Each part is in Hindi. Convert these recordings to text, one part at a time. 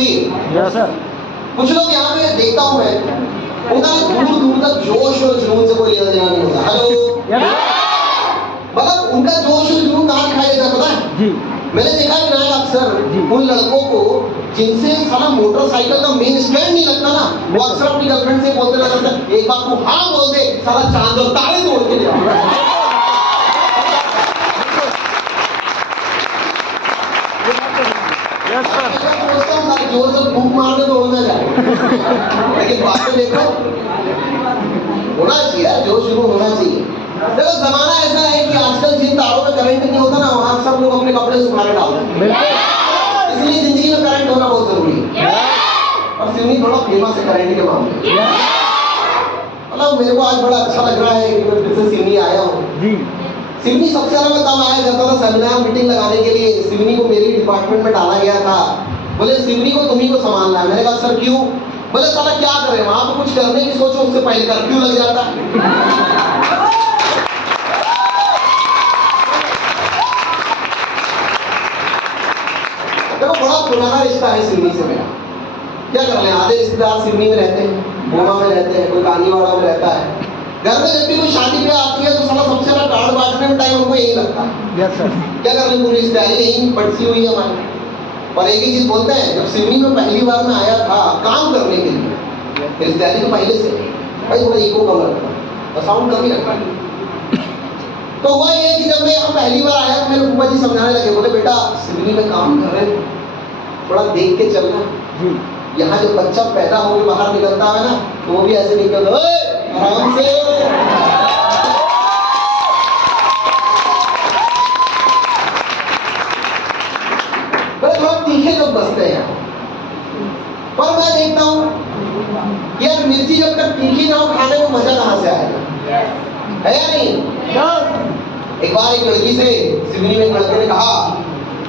जरूरी है। कुछ लोग यहाँ पे देखता हूँ मैं, उनका दूर दूर तक जोश और जुनून से कोई लेना देना नहीं होता। हेलो, मतलब उनका जोश और जुनून कहाँ दिखाई देता है पता है जी? मैंने देखा कि ना अक्सर उन लड़कों को जिनसे साला मोटरसाइकिल का मेन स्टैंड नहीं लगता ना, वो अक्सर अपनी गर्लफ्रेंड से बोलते रहते हैं, एक बार तू हाँ बोल दे, साला चांद और तारे तोड़ के ले आओ। जोर से फूंक मारने दौड़ना जाए, लेकिन बात में देखो होना चाहिए, जो शुरू होना चाहिए। देखो जमाना ऐसा है कि आजकल जिन तारों में करंट नहीं होता ना, वहाँ सब लोग अपने कपड़े सुखा के डालते हैं, इसलिए जिंदगी में करंट होना बहुत जरूरी है। और सिवनी थोड़ा फेमस है करंट के मामले। मतलब मेरे को आज बड़ा अच्छा लग रहा है कि मैं फिर से सिवनी आया हूँ। सिवनी सबसे ज्यादा मैं तब आया जाता था सेमिनार मीटिंग लगाने के लिए। सिवनी को मेरी डिपार्टमेंट में डाला गया था, बोले सिवनी को तुम्ही को संभालना है। मैंने कहा सर क्यों? बोले साला क्या करें, वहां पे कुछ करने की सोचो उससे पहले कर्फ्यू लग जाता है। देखो बड़ा पुराना रिश्ता है सिवनी से मेरा। क्या कर रहे हैं, आधे रिश्तेदार सिवनी में रहते हैं, बोमा में रहते हैं, कोई कानीवाड़ा में रहता है। घर में जब भी कोई शादी पे आती है तो साला सबसे ज्यादा कार्ड बांटने में टाइम हमको यही लगता है। क्या कर रहे पूरी रिश्तेदारी यही पड़ती हुई है हमारी। और एक ही चीज बोलते हैं, जब सिवनी में पहली बार मैं आया था काम करने के लिए, रिश्तेदारी तो पहले से भाई थोड़ा इको कम रखता और साउंड कम ही रखता। तो हुआ ये कि जब मैं यहाँ पहली बार आया तो मेरे फूफा जी समझाने लगे, बोले बेटा सिवनी में काम कर रहे हैं, थोड़ा देख के चलना। यहाँ जो बच्चा पैदा होकर बाहर निकलता है ना, तो वो भी ऐसे निकलता है आराम से। तीखे लोग बसते हैं यहाँ पर। मैं देखता हूँ यार मिर्ची जब तक तीखी ना हो खाने में मजा कहाँ से आएगा, है या नहीं? एक बार एक लड़की से सिवनी में एक लड़के ने कहा,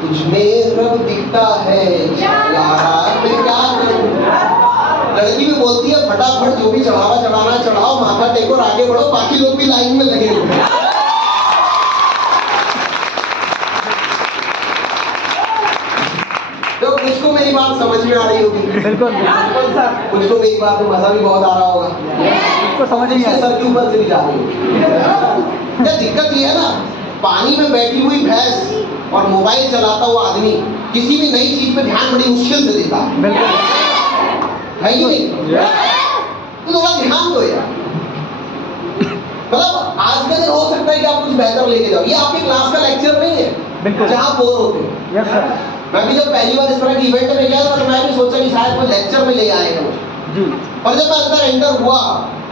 तुझमें रब दिखता है यार मैं क्या करूं। लड़की भी बोलती है फटाफट जो भी चढ़ावा चढ़ाना चढ़ाओ, माथा टेको और आगे बढ़ो, बाकी लोग भी लाइन में लगे हुए। कुछ मेरी बात समझ में आ रही होगी, बिल्कुल कुछ को मेरी बात में मजा भी बहुत आ रहा होगा, उसको समझ नहीं आया सर के ऊपर से भी जा रही होगी। क्या दिक्कत ये है ना, पानी में बैठी हुई भैंस और मोबाइल चलाता हुआ आदमी किसी भी नई चीज पे ध्यान बड़ी मुश्किल से देता है, है कि नहीं? तो थोड़ा ध्यान दो यार। मतलब आज के दिन हो सकता है कि आप कुछ बेहतर लेके जाओ, ये आपके क्लास का लेक्चर नहीं है जहाँ बोर होते हैं। मैं भी जब पहली बार इस तरह की इवेंट में गया तो मैं भी सोचा कि शायद वो लेक्चर में ले आएगा मुझे। और जब मैं अंदर एंटर हुआ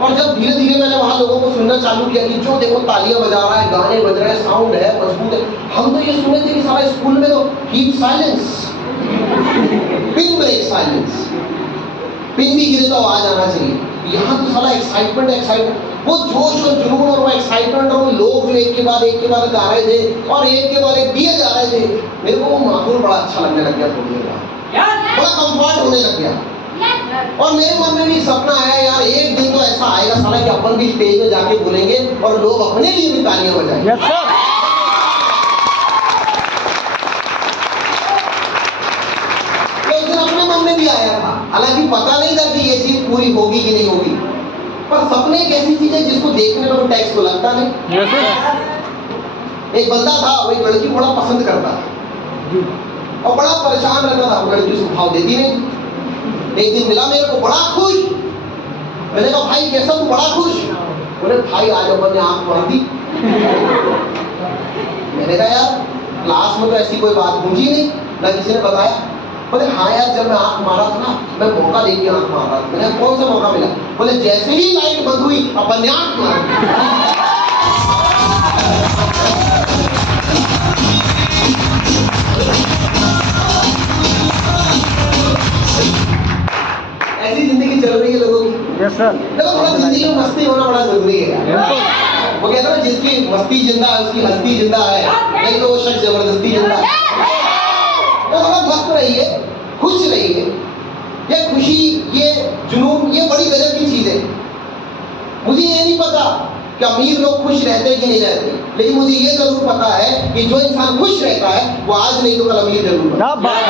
और जब धीरे धीरे मैंने वहाँ लोगों को सुनना चालू किया कि जो देखो तालियां बजा रहा है, गाने बज रहे हैं, साउंड है, मजबूत है। हम तो ये सुने थे कि सारा स्कूल में तो keep silence, pin break silence, pin भी गिरे तो आवाज आना चाहिए। यहाँ तो सारा एक्साइटमेंट, वो जोश और जुनून और वो एक्साइटमेंट और वो लोग जो एक के बाद गा रहे थे और एक के बाद एक दिए जा रहे थे। मेरे को वो माहौल बड़ा अच्छा लगने लग गया, थोड़ी देर बाद बड़ा कंफर्ट होने लग गया। और मेरे मन में भी सपना है यार एक दिन तो ऐसा आएगा साला कि अपन भी स्टेज में जाके बोलेंगे और लोग अपने लिए भी तालियां बजाएंगे। तो उस दिन अपने मन में भी आया था, हालांकि पता नहीं था कि ये चीज पूरी होगी कि नहीं होगी, पर सपने एक ऐसी चीज है जिसको देखने में टैक्स को लगता नहीं। एक बंदा था, वो एक लड़की बड़ा पसंद करता था और बड़ा परेशान रहता था, वो लड़की उसको भाव देती नहीं। एक दिन मिला मेरे को बड़ा खुश, मैंने कहा भाई कैसा तू बड़ा खुश? बोले भाई आज अपन ने आंख मार दी। मैंने कहा यार क्लास में तो ऐसी कोई बात गूंजी नहीं, ना किसी ने बताया। बोले हाँ यार जब मैं आंख मारा था ना, मैं मौका देके आंख मारा था। मैंने कौन सा मौका मिला? बोले जैसे ही लाइट बंद हुई अपन ने आंख मारी। ऐसी जिंदगी चल रही है लोगों की। Yes sir. देखो थोड़ा जिंदगी में मस्ती होना बड़ा जरूरी है। वो कहते हैं ना जिसकी मस्ती जिंदा है उसकी हस्ती जिंदा है, नहीं तो वो शख्स जबरदस्ती जिंदा है। तो थोड़ा मस्त रहिए, खुश रहिए। ये खुशी, ये जुनून, ये बड़ी गजब की चीज है। मुझे ये नहीं पता कि अमीर लोग खुश रहते कि नहीं रहते, लेकिन मुझे ये जरूर पता है कि जो इंसान खुश रहता है वो आज नहीं तो कल अमीर जरूर बनता है।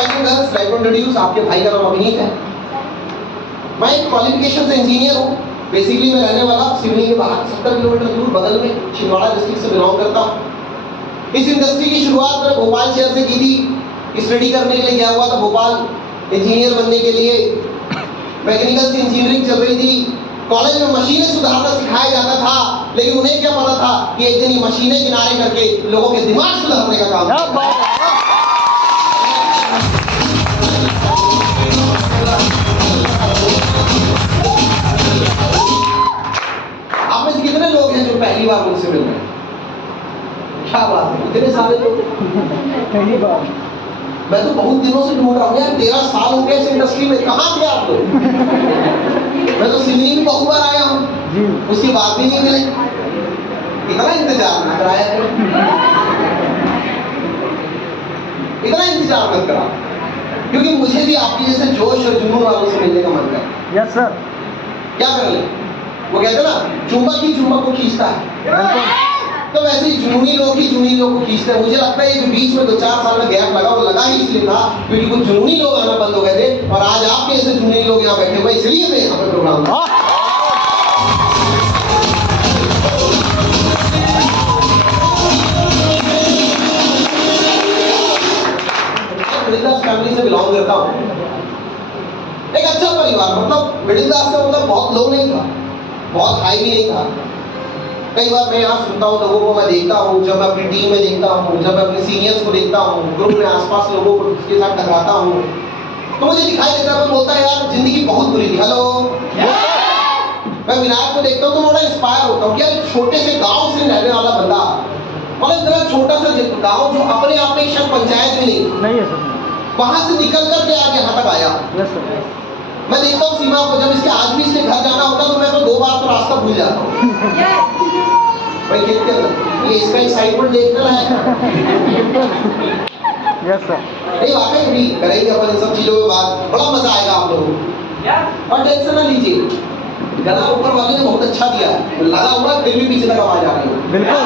Boys and girls, let me introduce, आपके भाई का नाम अभिनीत है। मैं एक क्वालिफिकेशन से इंजीनियर हूँ। बेसिकली मैं रहने वाला सिवनी के बाहर 70 किलोमीटर दूर बगल में छिंदवाड़ा डिस्ट्रिक्ट से बिलोंग करता हूँ। इस इंडस्ट्री की शुरुआत मैंने भोपाल शहर से की थी। स्टडी करने के लिए गया हुआ था भोपाल, इंजीनियर बनने के लिए। मैकेनिकल से इंजीनियरिंग चल रही थी। कॉलेज में मशीनें सुधारना सिखाया जाता था, लेकिन उन्हें क्या पता था कि एक दिन ये मशीनें किनारे करके लोगों के दिमाग सुधारने का काम करेगा। आप में से कितने लोग हैं जो पहली बार मुझसे मिल रहे हैं? क्या बात है, इतने सारे लोग पहली बार। मैं तो बहुत दिनों से ढूंढ रहा हूँ यार, 13 साल हो गए इस इंडस्ट्री में, कहाँ थे आप लोग? मैं तो सिवनी में बहुत बार आया हूँ, उसकी बात भी नहीं मिली। इतना इंतजार ना कराया करो, इतना इंतजार मत करा, क्योंकि मुझे भी आपकी जैसे जोश और जुनून वालों से मिलने का मन कर। Yes sir. क्या कर ले, वो कहते ना चुंबक ही चुंबक को खींचता है, तो वैसे ही जुनूनी लोग को खींचते हैं। मुझे लगता है ये बीच में 2-4 साल का गैप लगा, वो लगा ही इसलिए था क्योंकि कुछ जुनूनी लोग आना बंद हो गए थे, और आज आपके ऐसे जुनूनी लोग यहाँ बैठे हुए, इसलिए मैं यहाँ पे प्रोग्राम मिडिल क्लास फैमिली से बिलोंग करता हूँ। एक अच्छा परिवार, मतलब मिडिल क्लास का मतलब बहुत लो नहीं था, बहुत हाई भी नहीं था। कई बार मैं यहाँ सुनता हूँ, लोगों को मैं देखता हूँ, जब मैं अपनी टीम में देखता हूँ, जब मैं अपने सीनियर्स को देखता हूँ, ग्रुप में आसपास लोगों को के साथ टकराता हूँ, तो मुझे दिखाई देता है, मैं बोलता है यार जिंदगी बहुत बुरी थी। हेलो, मैं विनायक को देखता हूँ तो बड़ा इंस्पायर होता हूँ। क्या छोटे से गाँव से रहने वाला बंदा, मतलब इतना छोटा सा गाँव जो अपने आप में एक पंचायत भी नहीं है, वहां से निकल करके आज यहाँ तक आया। मैं देखता हूँ सीमा को, जब इसके आज भी इसके घर जाना होता तो मैं तो 2 बार तो रास्ता भूल जाता हूँ भाई खेत के अंदर। ये इसका एक्साइटमेंट देखना है। Yes sir. नहीं वाकई भी करेंगे अपन इन सब चीजों के बाद, बड़ा मजा आएगा आप लोगों को। और टेंशन ना लीजिए, गला ऊपर वाले ने बहुत अच्छा दिया है, लगा हुआ फिर भी पीछे तक आवाज आ रही है। बिल्कुल।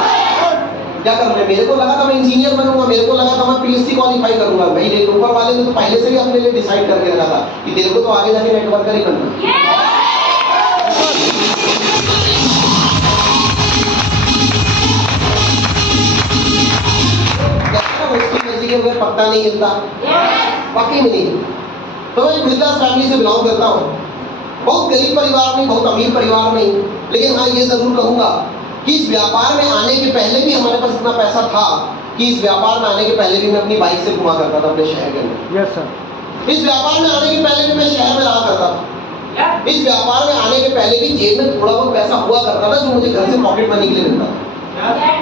क्या करना है, मेरे को लगा था मैं इंजीनियर बनूंगा, मेरे को लगा था मैं पीएचडी क्वालिफाई करूंगा, भाई लेकिन ऊपर वाले ने तो पहले से ही अपने लिए डिसाइड करके रखा था कि तेरे को तो आगे जाके नेटवर्कर ही बनना। पत्ता नहीं हिलता, वाकई में नहीं। तो मैं मिडिल क्लास फैमिली से बिलोंग करता हूँ, बहुत गरीब परिवार नहीं, बहुत अमीर परिवार नहीं, लेकिन हाँ ये जरूर कहूंगा कि इस व्यापार में आने के पहले भी हमारे पास इतना पैसा था कि इस व्यापार में आने के पहले भी मैं अपनी बाइक से घुमा करता था अपने शहर के अंदर। Yes sir. इस व्यापार में आने के पहले भी मैं शहर में रहा करता था। इस व्यापार में आने के पहले भी जेब में थोड़ा बहुत पैसा हुआ करता था जो मुझे घर से पॉकेट मनी के लिए मिलता था।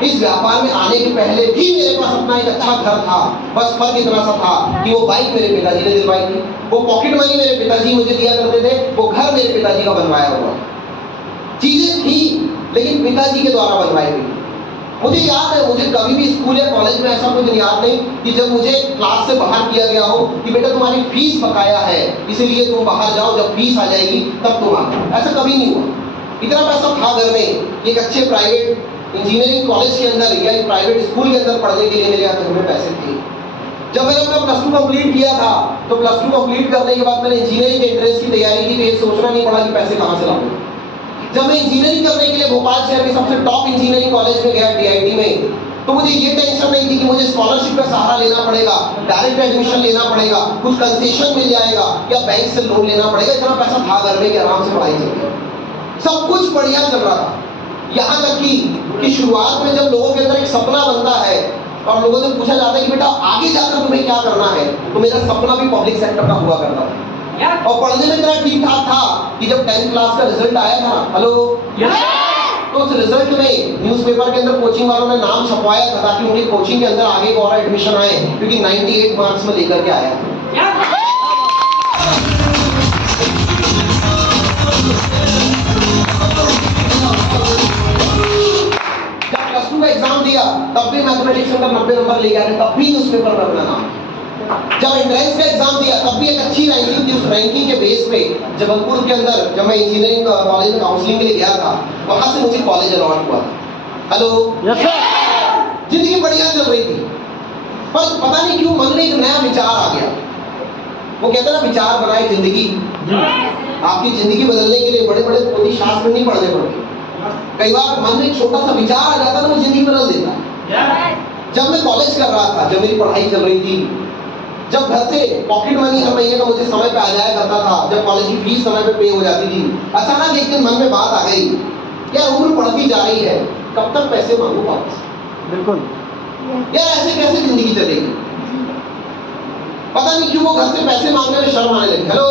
इस व्यापार में आने के पहले भी मेरे पास अपना एक अच्छा घर था, बस फर्क इतना सा था कि वो बाइक मेरे पिताजी ने दिलवाई थी, वो पॉकेट मनी मेरे पिताजी मुझे दिया करते थे, वो घर मेरे पिताजी का बनवाया हुआ। चीजें थी लेकिन पिताजी के द्वारा बनवाई गई। मुझे याद है, मुझे कभी भी स्कूल या कॉलेज में ऐसा कुछ याद नहीं कि जब मुझे क्लास से बाहर किया गया हो कि बेटा तुम्हारी फीस बकाया है इसलिए तुम बाहर जाओ, जब फीस आ जाएगी तब तुम आओ। ऐसा कभी नहीं हुआ। इतना पैसा था घर में, एक अच्छे प्राइवेट इंजीनियरिंग कॉलेज के अंदर या एक प्राइवेट स्कूल के अंदर पढ़ने के लिए मेरे हाथ में पैसे थे। जब मैंने अपना +2 कंप्लीट किया था तो +2 कंप्लीट करने के बाद मैंने इंजीनियरिंग के एंट्रेंस की तैयारी की, तो ये सोचना नहीं पड़ा कि पैसे कहाँ से लाऊं। जब मैं इंजीनियरिंग करने के लिए भोपाल शहर के सबसे टॉप इंजीनियरिंग कॉलेज में गया DIT में, तो मुझे ये टेंशन नहीं थी कि मुझे स्कॉलरशिप का सहारा लेना पड़ेगा, डायरेक्ट एडमिशन लेना पड़ेगा, कुछ कंसेशन मिल जाएगा या बैंक से लोन लेना पड़ेगा। इतना पैसा था घर में कि आराम से पढ़ाई चल रही, सब कुछ बढ़िया चल रहा था। यहाँ तक कि शुरुआत में जब लोगों के अंदर एक सपना बनता है और लोगों से पूछा जाता है कि बेटा आगे जाकर तुम्हें क्या करना है, तो मेरा सपना भी पब्लिक सेक्टर का हुआ करता था। और पढ़ने में इतना ठीक ठाक था कि जब 10th क्लास का रिजल्ट आया था, हेलो, तो उस रिजल्ट में न्यूज़पेपर के अंदर कोचिंग वालों ने नाम छपवाया था ताकि उनकी कोचिंग के अंदर आगे और एडमिशन आए, क्योंकि 98 मार्क्स में लेकर के आया था। +2 का एग्जाम दिया तब भी मैथमेटिक्स में 90 नंबर ले गया, तब भी न्यूज़पेपर में अपना नाम। जब एंट्रेंस का एग्जाम दिया तब भी एक अच्छी रैंकिंग थी, उस रैंकिंग के बेस पे जबलपुर के अंदर जब मैं इंजीनियरिंग कॉलेज में काउंसलिंग के लिए गया था, वहां से मुझे कॉलेज अलॉट हुआ था। Hello, yes sir. जिंदगी बढ़िया चल रही थी, पर पता नहीं क्यों मन में एक नया विचार आ गया वो कहते हैं ना विचार बनाए जिंदगी। आपकी जिंदगी बदलने के लिए बड़े बड़े पोथी शास्त्र नहीं पढ़ने पड़ते। कई बार मन में एक छोटा सा विचार आ जाता है ना, वो जिंदगी बदल देता है। जब मैं कॉलेज कर रहा था, जब मेरी पढ़ाई चल रही थी, जब घर से पॉकेट मनी हर महीने का मुझे समय पे आ जाया करता था, जब कॉलेज की फीस समय पे हो जाती थी, अचानक एक दिन मन में बात आ गई, यार उम्र बढ़ती जा रही है, कब तक पैसे मांगू वापस? बिल्कुल यार, ऐसे कैसे जिंदगी चलेगी? पता नहीं क्यों वो घर से पैसे मांगने में शर्म आने लगी। हेलो,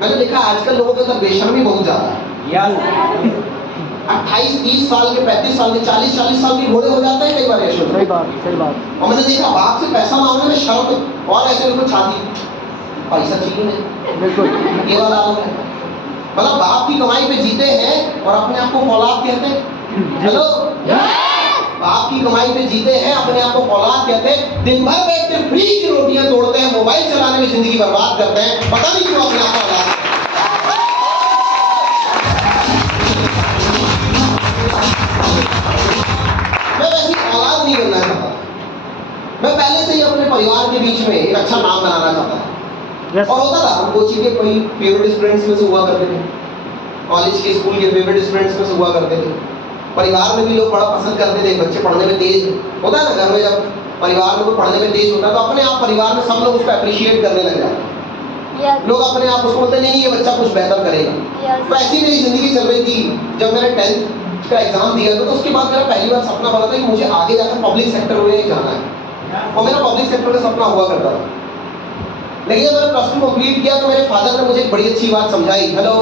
मैंने देखा आजकल लोगों के अंदर बेशर्मी बहुत ज्यादा है। 28, 30 साल के, 35 साल के, 40 साल के घोड़े हो जाते हैं कई बार। सही बात। और मैंने देखा बाप से पैसा मांगने में शर्म, और ऐसे लोग छाती, पैसा चाहिए नहीं। बिल्कुल ये वाला है, मतलब बाप की कमाई पे जीते हैं और अपने आप को औलाद कहते हैं। हेलो, बाप की कमाई पे जीते हैं, अपने आप को औलाद कहते हैं, दिन भर बैठ के फ्री की रोटियां तोड़ते हैं, मोबाइल चलाने में जिंदगी बर्बाद करते हैं, पता नहीं क्यों अपने आप को औलाद। मैं वैसी औलाद नहीं बनना चाहता। मैं पहले से ही अपने परिवार के बीच में एक अच्छा नाम बनाना चाहता था। और होता था, कोचिंग के कोई फेवरेट स्टूडेंट्स में से हुआ करते थे, कॉलेज के स्कूल के फेवरेट स्टूडेंट्स में से हुआ करते थे, परिवार में भी लोग बड़ा पसंद करते थे, बच्चे पढ़ने में तेज होता है ना, घर में जब परिवार में कोई पढ़ने में तेज होता है तो अपने आप परिवार में सब लोग उसको अप्रिशिएट करने लग जाते हैं। लोग अपने आप उसको बोलते नहीं, ये बच्चा कुछ बेहतर करेगा। तो ऐसी मेरी जिंदगी चल रही थी। जब मैंने 10th का एग्जाम दिया तो उसके बाद मेरा पहली बार सपना बना था कि मुझे आगे जाकर पब्लिक सेक्टर में जाना है, और मेरा पब्लिक सेक्टर का सपना हुआ करता था। लेकिन जब मैंने +2 कंप्लीट किया तो मेरे फादर ने मुझे एक बड़ी अच्छी बात समझाई। हेलो,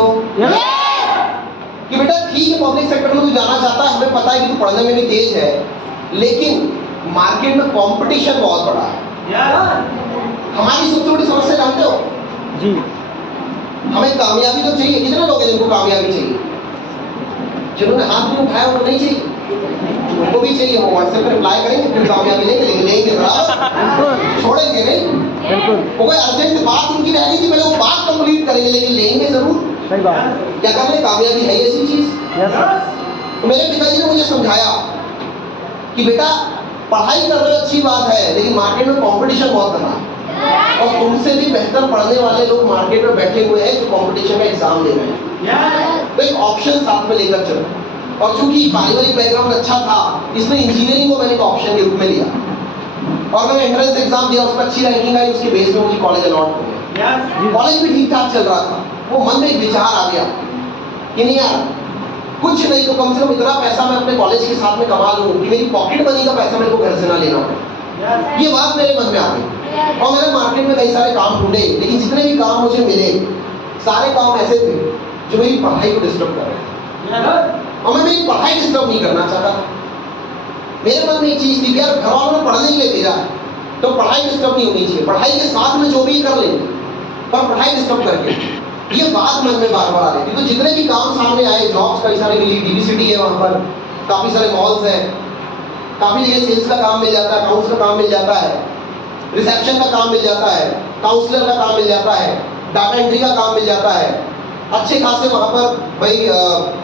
कि बेटा ठीक है, पब्लिक सेक्टर में तू जाना चाहता है, हमें पता है कि तू पढ़ने में भी तेज है, लेकिन मार्केट में कंपटीशन बहुत बड़ा है। हमारी सबसे बड़ी समस्या जानते हो जी, हमें कामयाबी तो चाहिए। कितने लोग हैं जिनको कामयाबी चाहिए? जिन्होंने हाथ नहीं उठाया उनको नहीं चाहिए, उनको भी चाहिए। वो व्हाट्सएप पे रिप्लाई करेंगे, फिर कामयाबी लेंगे छोड़ेंगे नहीं। वो कोई अर्जेंट बात उनकी रह गई थी, पहले वो बात कंप्लीट करेंगे, लेकिन लेंगे जरूर। सही बात। क्या करने, कामयाबी है ऐसी चीज। तो मेरे पिताजी ने मुझे समझाया कि बेटा पढ़ाई कर रहे हो अच्छी बात है, लेकिन मार्केट में कंपटीशन बहुत बना है, और तुमसे भी बेहतर पढ़ने वाले लोग मार्केट में बैठे हुए हैं जो कंपटीशन का एग्जाम दे रहे हैं। तो एक ऑप्शन साथ में लेकर चलो। और चूंकि पारिवारिक बैकग्राउंड अच्छा था, इसमें इंजीनियरिंग को मैंने एक ऑप्शन के रूप में लिया, और मैंने एंट्रेंस एग्जाम दिया, उसमें अच्छी रैंकिंग आई, उसके बेस में मुझे कॉलेज अलॉट हो गया। कॉलेज भी ठीक ठाक चल रहा था। वो मन में एक विचार आ गया कि नहीं यार, कुछ नहीं तो कम से कम इतना पैसा मैं अपने कॉलेज के साथ में कमा लूं कि मेरी पॉकेट मनी का पैसा मेरे को घर से ना लेना पड़े। ये बात मेरे मन में आ गई, और मैंने मार्केट में कई सारे काम ढूंढे, लेकिन जितने भी काम मुझे मिले सारे काम ऐसे थे जो मेरी पढ़ाई को डिस्टर्ब कर रहे थे, और मैं मेरी पढ़ाई डिस्टर्ब नहीं करना चाहता। मेरे मन में एक चीज थी कि यार घर वालों ने पढ़ने के लिए भेजा है तो पढ़ाई डिस्टर्ब नहीं होनी चाहिए, पढ़ाई के साथ में जो भी कर लेंगे, पर पढ़ाई डिस्टर्ब करके। ये बात मन में बार बार आ रही थी। तो जितने भी काम सामने आए, जॉब्स कई सारे मिली, डीबीसीटी है, वहाँ पर काफ़ी सारे मॉल्स हैं, काफ़ी जगह सेल्स का काम मिल जाता है, अकाउंट्स का काम मिल जाता है, रिसेप्शन का काम मिल जाता है, काउंसलर का काम मिल जाता है, डाटा एंट्री का काम मिल जाता है, अच्छे खासे वहाँ पर भाई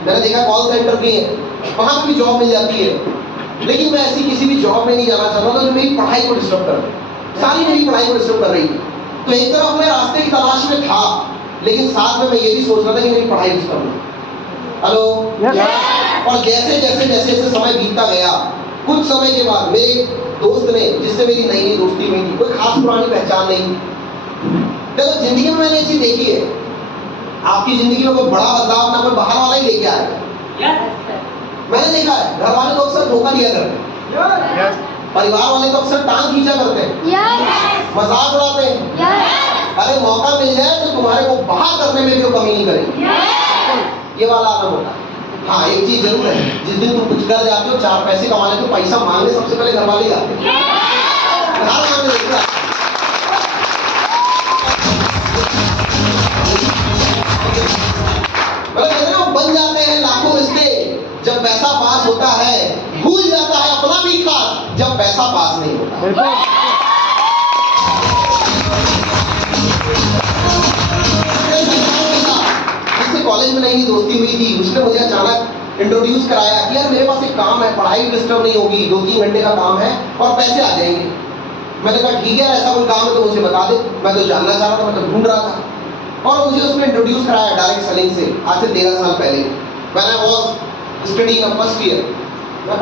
मैंने देखा कॉल सेंटर भी है, वहाँ पर भी जॉब मिल जाती है। लेकिन मैं ऐसी किसी भी जॉब में नहीं जाना चाहता था जो मेरी पढ़ाई को डिस्टर्ब कर रही, सारी मेरी पढ़ाई को डिस्टर्ब कर रही थी। तो एक तरफ मैं रास्ते की तलाश में था, लेकिन साथ में मैं ये भी सोच रहा था कि मेरी पढ़ाई डिस्टर्ब हो। हेलो, और जैसे जैसे जैसे जैसे समय बीतता गया, कुछ समय के बाद मेरे दोस्त ने, जिससे मेरी नई नई दोस्ती हुई थी, कोई खास पुरानी पहचान नहीं। देखो जिंदगी में मैंने ये चीज देखी है, आपकी जिंदगी में कोई बड़ा बदलाव ना कोई बाहर वाला ही लेके आएगा। मैंने देखा है घर वाले तो अक्सर धोखा दिया करते हैं, परिवार वाले तो अक्सर टांग खींचा करते हैं, मजाक उड़ाते हैं। अरे मौका मिल जाए तो तुम्हारे को बाहर करने में भी वो कमी नहीं करेंगे। ये वाला आदम होता है। हाँ, एक चीज जरूर है, जिस दिन तुम कुछ कर जाते हो, 4 पैसे कमा लेते हो, पैसा मांगने सबसे पहले घर वाले जाते हैं। बन जाते हैं लाखों रिश्ते जब पैसा पास होता है, भूल जाता है अपना भी खास जब पैसा पास नहीं होता। जिससे कॉलेज में नई दोस्ती हुई थी, उसने मुझे अचानक इंट्रोड्यूस कराया कि यार मेरे पास एक काम है, पढ़ाई डिस्टर्ब नहीं होगी, 2-3 घंटे का काम है और पैसे आ जाएंगे। मैंने कहा ठीक है, ऐसा कोई काम है तो मुझे बता दे, मैं तो जानना चाह रहा था, मैं तो ढूंढ रहा था। और मुझे उसमें इंट्रोड्यूस कराया डायरेक्ट सेलिंग से, आज से 13 साल पहले, when I was studying first year. मैं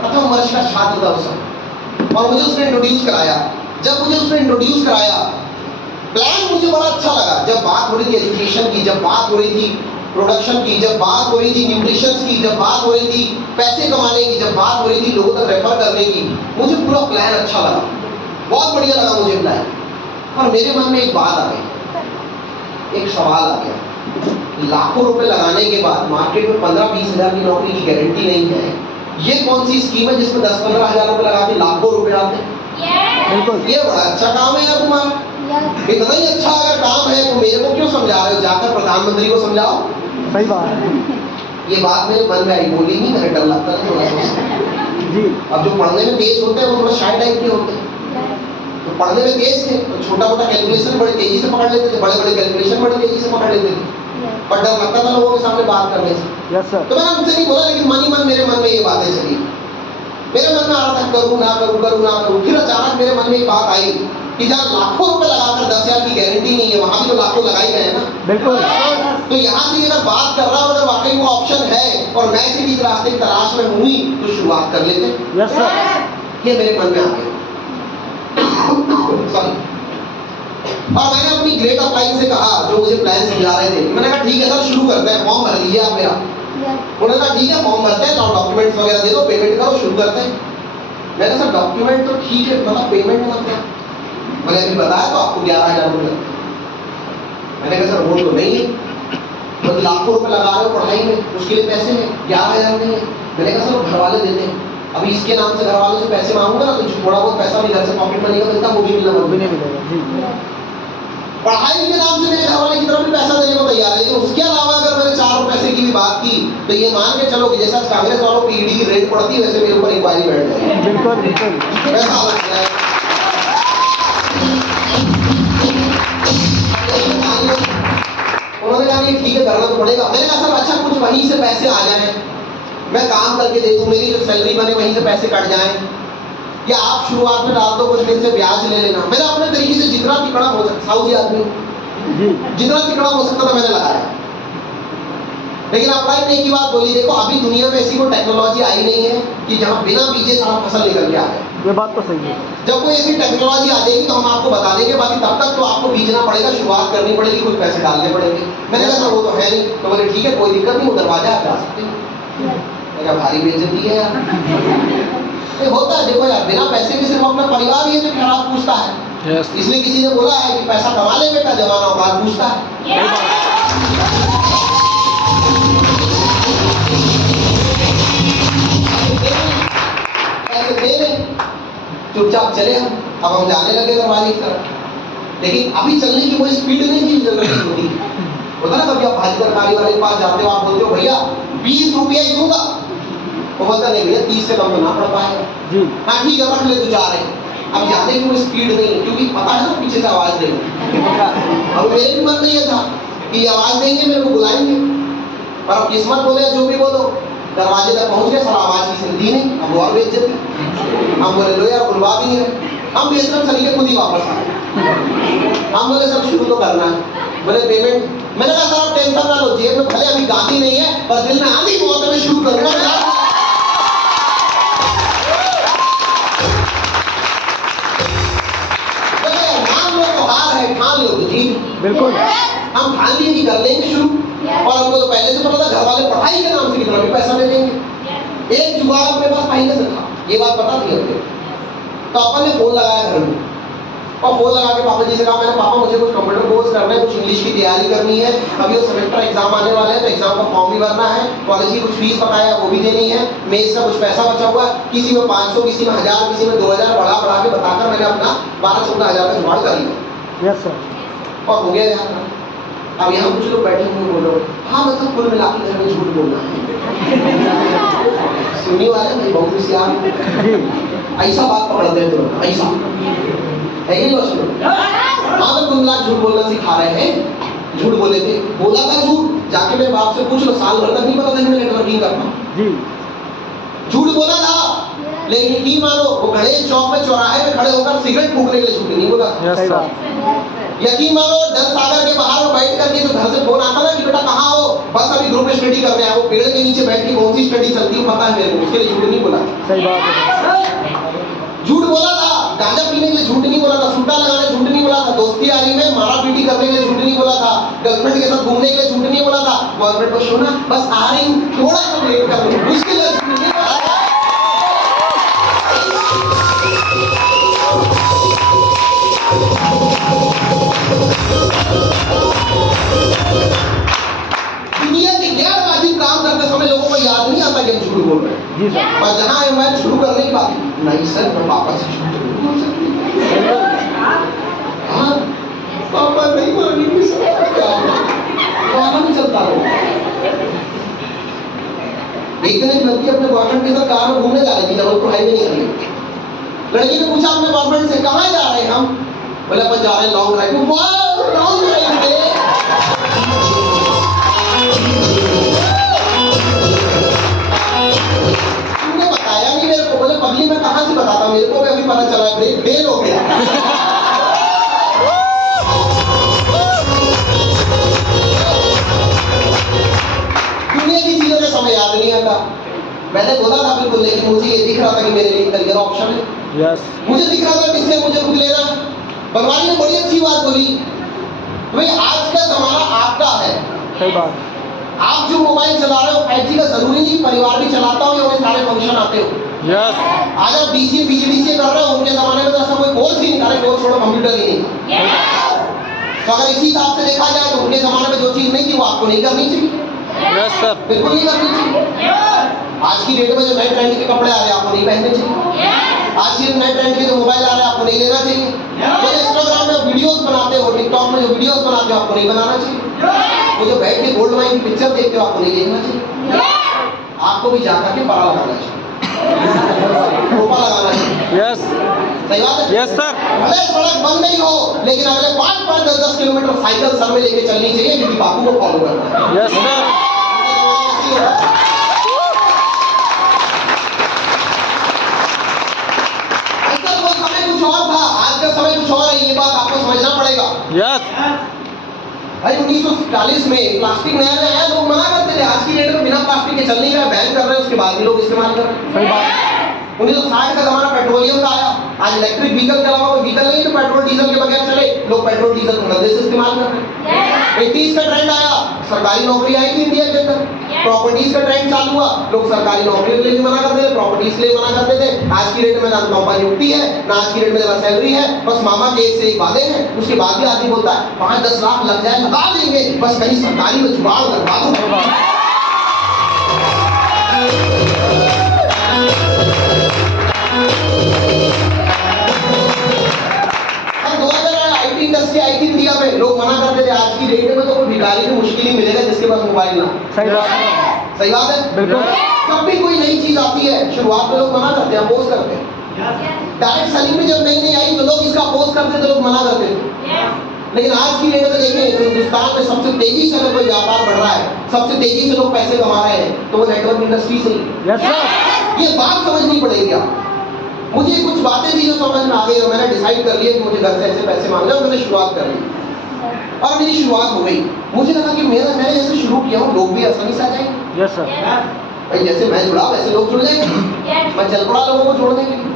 प्रथम वर्ष का छात्र था उस समय, और मुझे उसने इंट्रोड्यूस कराया। जब मुझे उसने इंट्रोड्यूस कराया, प्लान मुझे बड़ा अच्छा लगा। जब बात हो रही थी एजुकेशन की, जब बात हो रही थी प्रोडक्शन की, जब बात हो रही थी न्यूट्रिशन की, जब बात हो रही थी पैसे कमाने की, जब बात हो रही थी लोगों तक रेफर करने की, मुझे पूरा प्लान अच्छा लगा, बहुत बढ़िया लगा मुझे प्लान। और मेरे मन में एक बात आ गई, एक सवाल आ गया, लाखों रुपए लगाने के बाद मार्केट में 15-20 हजार की नौकरी की गारंटी नहीं है, ये कौन सी स्कीम है जिसमें 10-15 हजार रुपए लगा के लाखों रुपए आते हैं? बिल्कुल, ये बड़ा अच्छा काम है यार तुम्हारा। इतना ही अच्छा अगर काम है तो मेरे को क्यों समझा रहे हो? जाकर प्रधानमंत्री को समझाओ। सही बात है। ये बात मेरे मन में आई, बोली नहीं, मेरे डर लगता है थोड़ा सा जी। अब जो पढ़ने में तेज होते हैं वो थोड़ा शाय टाइप के होते हैं, तो पढ़ने में तेज थे तो छोटा मोटा कैलकुलेशन बड़े तेजी से पकड़ लेते थे, बड़े बड़े कैलकुलेशन बड़े तेजी से पकड़ लेते थे, पर डर लगता था लोगों के सामने बात करने से। Yes sir. तो मैंने उनसे नहीं बोला, लेकिन मन ही मन मेरे मन में ये बातें चली। मेरे मन में आ रहा था करूँ ना करूँ, करूँ ना करूँ। फिर अचानक मेरे मन में एक बात आई कि जहाँ लाखों रुपए लगाकर 10 हजार की गारंटी नहीं है, वहां भी तो लाखों लगाई गए हैं ना। बिल्कुल। तो यहाँ से अगर बात कर रहा हूँ, अगर वाकई वो ऑप्शन है और मैं सिर्फ इस रास्ते की तलाश में हुई, तो शुरुआत कर लेते। Yes sir. ये मेरे मन में आ गया। सॉरी। और मैंने अपनी ग्रेट अपलाइन से कहा, जो मुझे प्लान समझा रहे थे, मैंने कहा ठीक है सर, शुरू करते हैं, फॉर्म भर दीजिए आप मेरा। उन्होंने कहा ठीक है, फॉर्म भरते हैं, तो डॉक्यूमेंट्स वगैरह दे दो, पेमेंट करो, शुरू करते हैं। मैंने कहा सर डॉक्यूमेंट तो ठीक है, मतलब पेमेंट मतलब मैंने अभी बताया तो आपको 11,000 रुपये लगते हैं। मैंने कहा सर वो तो नहीं है, मतलब लाखों रुपए लगा रहे हो पढ़ाई में, उसके लिए पैसे हैं, 11,000 नहीं है। मैंने कहा सर घर वाले देते हैं, अभी इसके नाम से घर वालों से पैसे मांगूंगा ना, तो थोड़ा बहुत पैसा भी घर से पॉकेट मनी का मिलता, वो भी मिलना भी नहीं मिलेगा जी। पढ़ाई के नाम से मेरे घर वाले की तरफ भी पैसा देने को तैयार है, लेकिन उसके अलावा अगर मैंने 4 पैसे की भी बात की, तो ये मान के चलो कि जैसा कांग्रेस वालों की ईडी की रेट पड़ती है, वैसे मेरे ऊपर इंक्वायरी बैठ जाएगी। बिल्कुल बिल्कुल वैसा हालत है। उन्होंने कहा कि ठीक है, करना तो पड़ेगा। मैंने कहा सर अच्छा, कुछ वहीं से पैसे आ जाए, मैं काम करके देखूं, मेरी जो सैलरी बने वहीं से पैसे कट जाएं, या आप शुरुआत में डाल दो, कुछ दिन से ब्याज ले लेना। मैंने अपने तरीके से जितना तिकड़ा हो सकता, साउजी आदमी जितना तिकड़ा हो सकता था मैंने लगाया। लेकिन अप्लाई ने की बात बोली, देखो अभी दुनिया में ऐसी कोई टेक्नोलॉजी आई नहीं है कि जहाँ बिना बीजे सारा फसल निकल के आ जाए। ये बात तो सही है। जब कोई ऐसी टेक्नोलॉजी आ जाएगी तो हम आपको बता देंगे, बाकी तब तक तो आपको बीजना पड़ेगा, शुरुआत करनी पड़ेगी, कुछ पैसे डालने पड़ेंगे। मैंने कहा सर वो तो है नहीं, तो बोले ठीक है कोई दिक्कत नहीं, वो दरवाजा आप जा सकते हैं। क्या भारी बेइज्जती है यार। ये होता है, देखो यार, बिना पैसे के सिर्फ अपना परिवार ही है जो खराब पूछता है। इसलिए किसी ने बोला है कि पैसा कमा ले बेटा, जमाना औकात पूछता है। पैसे दे रहे, चुपचाप चले हम। अब हम जाने लगे दरवाजे की तरफ, लेकिन अभी चलने की कोई स्पीड नहीं थी, जरूरत होती होता ना, कभी आप भाजी तरकारी वाले के पास जाते हो, आप बोलते हो भैया 20 रुपया ही दूंगा, वो बोलता नहीं भैया 30 से कम तो ना पड़ पाएगा जी। हाँ ठीक है रख ले, तू जा रहे हैं। अब जाने की कोई स्पीड नहीं है, क्योंकि पता है ना पीछे से आवाज नहीं। अब मेरे भी मन में ये था कि आवाज देंगे, मेरे को बुलाएंगे, पर अब किस्मत बोले जो भी बोलो, दरवाजे तक पहुंच गए, सर आवाज किसी ने दी नहीं। अब और बेइज्जती, हम बोले लो यार बुलवा भी नहीं रहे, हम बेशरम सलीके खुद ही वापस आ गए। हम बोले सर शुरू तो करना है, बोले पेमेंट। मैंने कहा सर आप टेंशन ना लो, जेब में भले अभी गांधी नहीं है, पर दिल में आंधी बहुत है, मैं शुरू करूंगा। ठान लो तो ठीक, बिल्कुल हम ठान लिए कि कर लेंगे शुरू। और हमको तो पहले से पता था घर वाले पढ़ाई के नाम से कितना भी पैसा ले लेंगे। एक जुगाड़ अपने पास पहले से था, ये बात पता थी हमको। तो अपन ने फोन लगाया घर में, और फोन लगा के पापा जी से कहा, मैंने पापा मुझे कुछ कंप्यूटर कोर्स करना है, कुछ इंग्लिश की तैयारी करनी है, अभी वो सेमेस्टर एग्जाम आने वाले हैं, तो एग्जाम का फॉर्म भी भरना है, कॉलेज की कुछ फीस बकाया वो भी देनी है, मेस का कुछ पैसा बचा हुआ, किसी में 500, किसी में 1000, किसी में 2000 बढ़ा के बताकर मैंने अपना 12-14 हजार का जुगाड़ कर लिया। Yes sir. और हो गया यार। अब यहाँ कुछ लोग बैठे हुए बोलो, हाँ मतलब कुल मिला के घर में झूठ बोलना है। सुनी वाले भाई बहुत होशियार, ऐसा बात पकड़ते हैं तुरंत, ऐसा है ये लोग। हाँ मैं कुल मिला झूठ बोलना सिखा रहे हैं, झूठ बोले थे, बोला था झूठ, जाके मेरे बाप से पूछ लो, साल भर तक नहीं पता था कि मैं नेटवर्किंग करता हूँ। झूठ बोला था, लेकिन यकीन मानो वो गणेश चौक में चौराहे में खड़े होकर सिगरेट फूकने के लिए छुट्टी नहीं बोला। Yes sir. यकीन मानो डल सागर के बाहर में बैठ करके जो घर से फोन आता ना कि बेटा कहाँ हो, बस अभी ग्रुप स्टडी कर रहे हैं, वो पेड़ के नीचे बैठ के कौन सी स्टडी चलती है पता है मेरे को, उसके लिए झूठ नहीं बोला। सही बात है। झूठ बोला था, गांजा पीने के लिए झूठ नहीं बोला था, सूटा लगाने झूठ नहीं बोला था, दोस्ती यारी में मारा पीटी करने के लिए झूठ नहीं बोला था, गर्लफ्रेंड के साथ घूमने के लिए झूठ नहीं बोला था, बॉयफ्रेंड को सोना बस आ रही हूं थोड़ा सा वेट कर लो, उसके लिए झूठ नहीं बोला था। दुनिया के गैर वाजिब काम करते समय लोगों को याद नहीं आता कि हम झूठ बोल रहे हैं। जी सर। और जहां है मैं शुरू करने की बात नहीं सर, मैं पापा से झूठ नहीं बोल सकती। हाँ पापा नहीं मानेंगे सर, क्या नहीं चलता हो। एक दिन एक लड़की अपने बॉयफ्रेंड के साथ कार में घूमने जा रही थी, जबलपुर हाईवे नहीं गई। लड़की ने पूछा अपने बॉयफ्रेंड से कहाँ जा रहे हैं हम, बोले अपन जा रहे हैं लॉन्ग ड्राइव। वाह लॉन्ग ड्राइव पे तुमने बताया नहीं मेरे को। बोले पगली मैं कहाँ से बताता, मेरे को भी अभी पता चला, ब्रेक फेल हो गया। दुनिया की चीजों का समय याद नहीं आता। मैंने बोला था बिल्कुल, लेकिन मुझे ये दिख रहा था कि मेरे लिए करियर ऑप्शन है। यस। मुझे दिख रहा था किसने मुझे खुद लेना। बनवारी ने बड़ी अच्छी बात बोली, भाई आज का जमाना आपका है। सही बात। आप जो मोबाइल चला रहे हो 5G का जरूरी नहीं परिवार भी चलाता हो या उन्हें सारे फंक्शन आते हो। यस। आज आप DCA PGDCA कर रहे हो, उनके जमाने में तो ऐसा कोई कोर्स ही नहीं था, कोर्स छोड़ो कंप्यूटर ही नहीं था। तो अगर इसी हिसाब से देखा जाए तो उनके जमाने में जो चीज नहीं थी वो आपको नहीं करनी चाहिए। Yes sir. बिल्कुल नहीं करनी चाहिए। आज की डेट में जो नए ट्रेंड के कपड़े आ रहे हैं आपको नहीं पहनने चाहिए। आज के नए ट्रेंड के जो मोबाइल आ रहे हैं आपको नहीं लेना चाहिए। जो इंस्टाग्राम में वीडियोस बनाते हो, टिकटॉक में जो वीडियोस बनाते हो आपको नहीं बनाना चाहिए। वो जो बैठ के गोल्ड माइन की पिक्चर देखते हो आपको नहीं देखना चाहिए। आपको भी जाकर के पड़ा लगाना चाहिए, टोपा लगाना चाहिए। यस। सही बात है। Yes sir. भले सड़क बंद नहीं हो, लेकिन अगले 5-5, 10-10 किलोमीटर साइकिल सर में लेके चलनी चाहिए, क्योंकि बापू को फॉलो करना है। Yes sir. ऐसा वो समय कुछ और था, आज का समय कुछ और है, ये बात आपको समझना पड़ेगा। यस। भाई 1940 में प्लास्टिक नया नया आया, लोग मना करते थे। आज की डेट में बिना प्लास्टिक के चल नहीं रहा, बैन कर रहे हैं, उसके बाद भी लोग इस्तेमाल कर रहे हैं। सही बात। 1960 का जमाना पेट्रोलियम का आया, आज इलेक्ट्रिक व्हीकल के अलावा कोई व्हीकल नहीं तो पेट्रोल डीजल के बगैर चले, लोग पेट्रोल डीजल को मदद से इस्तेमाल कर रहे हैं। 80s का ट्रेंड आया, सरकारी नौकरी आई थी इंडिया के अंदर, प्रॉपर्टीज का ट्रेंड चालू हुआ, लोग सरकारी नौकरी के लिए भी मना करते थे, प्रॉपर्टीज के लिए मना करते थे। आज की डेट में ना नौकरी नियुक्ति है, ना आज की डेट में ज्यादा सैलरी है, बस मामा के एक से एक वादे हैं। उसके बाद भी आदमी बोलता है 5-10 लाख लग जाए लगा देंगे, बस कहीं सरकारी में जुगाड़ लगवा दो। इंडस्ट्री आई थी इंडिया में, लोग मना करते थे। आज की डेट में तो कोई भिखारी को मुश्किल ही मिलेगा जिसके पास मोबाइल ना। सही बात है। सही बात है। बिल्कुल। जब भी कोई नई चीज आती है शुरुआत में लोग मना करते हैं, अपोज करते हैं। डायरेक्ट सेलिंग में जब नई नई आई तो लोग इसका अपोज करते थे, लोग मना करते थे। लेकिन आज की डेट में देखें तो हिंदुस्तान में सबसे तेजी से अगर कोई व्यापार बढ़ रहा है, सबसे तेजी से लोग पैसे कमा रहे हैं, तो वो नेटवर्क इंडस्ट्री से ही। Yes sir. ये बात समझनी पड़ेगी आप। मुझे कुछ बातें थी जो समझ में आ गई और मैंने डिसाइड कर लिया कि मुझे घर से ऐसे पैसे मांगने और मैंने शुरुआत कर ली और मेरी शुरुआत हो गई। मुझे लगा कि मैंने जैसे शुरू किया हूँ लोग भी आसानी से आ जाएंगे। Yes sir. भाई जैसे मैं जुड़ा वैसे लोग जुड़ जाएंगे। मैं चल पड़ा लोगों को जोड़ने के लिए।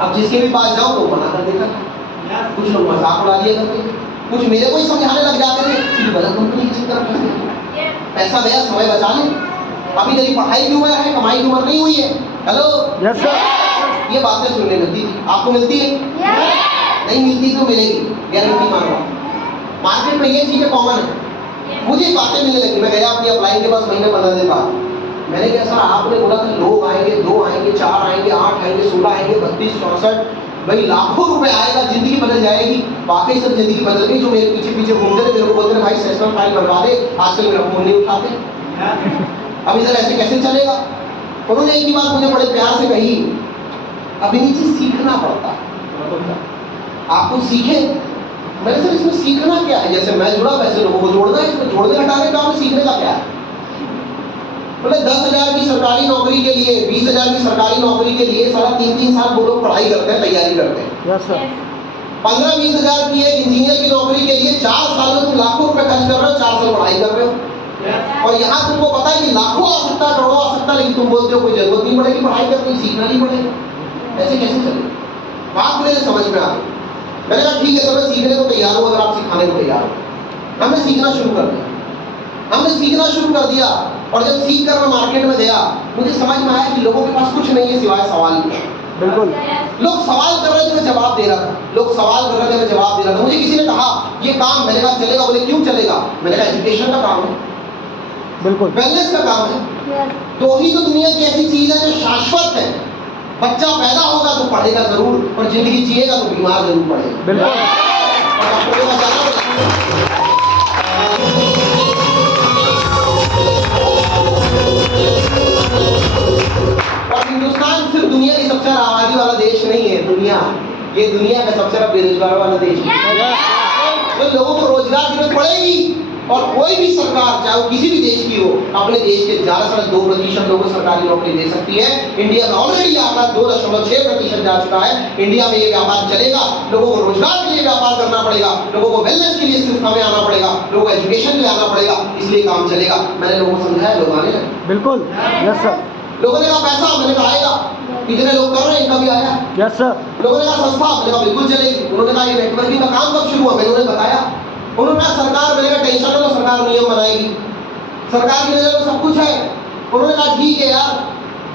अब जिसके भी पास जाओ तो मना कर देता, कुछ लोग मजाक उड़ा दिया करते, कुछ मेरे को ही समझाने लग जाते थे कि गलत कंपनी की चक्कर में पैसा गया, समय बचा ले, अभी तेरी पढ़ाई की उम्र है, कमाई की उम्र नहीं हुई है। हेलो। Yes sir. ये बातें सुनने मिलती थी, आपको मिलती है? नहीं मिलती तो मिलेगी, गारंटी मान रहा हूँ। मार्केट में ये चीजें कॉमन है। मुझे बातें मिलने लगी, मैं गया अपनी अप्लाई के पास महीने 15 दिन बाद। मैंने कहा सर आपने बोला था लोग आएंगे, 2 आएंगे, 4 आएंगे, 8 आएंगे, 16 आएंगे, 32, 64, भाई लाखों रुपए आएगा, जिंदगी बदल जाएगी। वाकई सब जिंदगी बदल गई। जो मेरे पीछे पीछे घूमते थे मेरे को बोलते थे भाई सेशनल फाइल बनवा दे, आजकल मेरा फोन नहीं उठाते। अभी सर ऐसे कैसे चलेगा? उन्होंने एक ही बात मुझे बड़े प्यार से कही, अभी नीचे सीखना पड़ता है, आपको सीखे। मैंने सर इसमें सीखना क्या है? जैसे मैं जुड़ा वैसे लोगों को जोड़ना है, इसमें जोड़ने हटाने का काम, सीखने का क्या है? बोले 10,000 की सरकारी सरकारी नौकरी के लिए 20,000 की सरकारी नौकरी के लिए सारा 3-3 साल वो लोग पढ़ाई करते हैं, तैयारी करते हैं। यस सर 15-20 हजार की एक इंजीनियर की नौकरी के लिए 4 साल में तुम लाखों रुपए खर्च कर रहे हो, 4 साल पढ़ाई कर रहे हो। और यहाँ तुमको पता है कि लाखों आ सकता है, करोड़ों आ सकता है, लेकिन तुम बोलते हो कोई जरूरत नहीं पड़ेगी पढ़ाई करने की, सीखना नहीं पड़ेगा। ऐसे कैसे चलेगा? बात मेरे समझ में आ गई। मैंने कहा ठीक है सर, मैं सीखने को तैयार हूँ, अगर आप सिखाने को तैयार हो। हमने सीखना शुरू कर दिया, हमने सीखना शुरू कर दिया। और जब सीख कर मैं मार्केट में गया, मुझे समझ में आया कि लोगों के पास कुछ नहीं है सिवाय सवाल। बिल्कुल लोग सवाल कर रहे थे, मैं जवाब दे रहा था। लोग सवाल कर रहे थे, मैं जवाब दे रहा था। मुझे किसी ने कहा ये काम, मैंने कहा चलेगा। बोले क्यों चलेगा? मैंने कहा एजुकेशन का काम है, बिल्कुल वेलनेस का काम है। तो ही तो दुनिया की ऐसी चीज है जो शाश्वत है। बच्चा पैदा होगा तो पढ़ेगा जरूर, और जिंदगी जिएगा तो बीमार जरूर पड़ेगा। बिल्कुल और डॉक्टर के पास जाना पड़ेगा। और हिंदुस्तान सिर्फ दुनिया की सबसे बड़ा आबादी वाला देश नहीं है, ये दुनिया का सबसे बड़ा बेरोजगार वाला देश है। तो लोगों को रोजगार की जरूरत पड़ेगी। और कोई भी सरकार, चाहे वो किसी भी देश की हो, अपने देश के ज्यादा से ज्यादा 2% लोगों को सरकारी नौकरी दे सकती है। इंडिया में ऑलरेडी आंकड़ा 2.6% जा चुका है। इंडिया में ये व्यापार चलेगा। लोगों को रोजगार के लिए व्यापार करना पड़ेगा, लोगों को वेलनेस के लिए सिर्फ हमें आना पड़ेगा, लोगों को एजुकेशन के लिए आना पड़ेगा, इसलिए काम चलेगा। मैंने लोगों को समझाया, लोग आने लगे। बिल्कुल यस सर लोगों ने कहा पैसा, मैंने कहा आएगा। कितने लोग कर रहे हैं, इनका भी आया। यस सर लोगों ने कहा संस्था, मैंने कहा बिल्कुल चलेगी। उन्होंने कहा ये नेटवर्किंग का काम कब शुरू हुआ, मैंने उन्हें बताया। उन्होंने कहा सरकार, मैंने कहा टेंशन लो, सरकार नियम बनाएगी, सरकार की नजर में सब कुछ है। उन्होंने कहा ठीक है यार,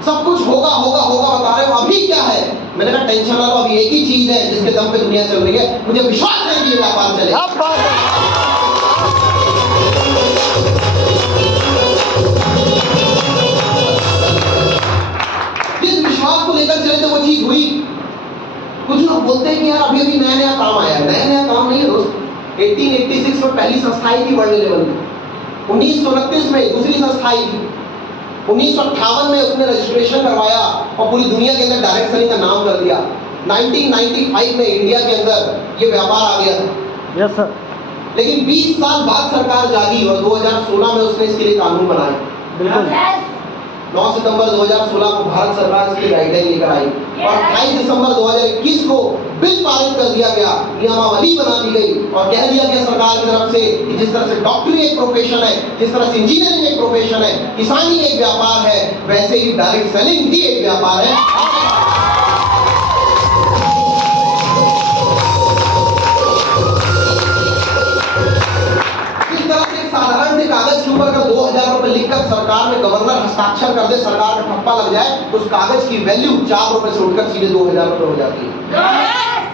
सब कुछ होगा होगा होगा बता रहे हो, अभी क्या है? मैंने कहा टेंशन ना लो, अभी एक ही चीज है जिसके दम पे दुनिया चल रही है। मुझे विश्वास है कि ये व्यापार चलेगा। क्या बात है जिस विश्वास को लेकर चले तो वो चीज हुई। कुछ लोग बोलते हैं कि यार अभी अभी नया नया काम आया। नया नया काम नहीं है दोस्त। 1886 में पहली संस्था आई थी वर्ल्ड लेवल में। 1929 में दूसरी संस्था आई थी। 1958 में उसने रजिस्ट्रेशन करवाया और पूरी दुनिया के अंदर डायरेक्ट सेलिंग का नाम कर दिया। 1995 में इंडिया के अंदर ये व्यापार आ गया था। यस सर लेकिन 20 साल बाद सरकार जागी और 2016 में उसने इसके लिए कानून बनाए। बिल्कुल 9 सितंबर 2016 को भारत सरकार इसकी गाइडलाइन लेकर आई और 28 दिसंबर 2021 को बिल पारित कर दिया गया, नियमावली बना दी गई और कह दिया गया सरकार की तरफ से कि जिस तरह से डॉक्टरी एक प्रोफेशन है, जिस तरह से इंजीनियरिंग एक प्रोफेशन है, किसानी एक व्यापार है, वैसे ही डायरेक्ट सेलिंग भी एक व्यापार है। साधारण से कागज के ऊपर अगर 2000 रुपए लिखकर सरकार में गवर्नर हस्ताक्षर कर दे, सरकार का ठप्पा लग जाए, उस कागज की वैल्यू 4 रुपए से उठकर सीधे 2000 रुपए हो जाती है।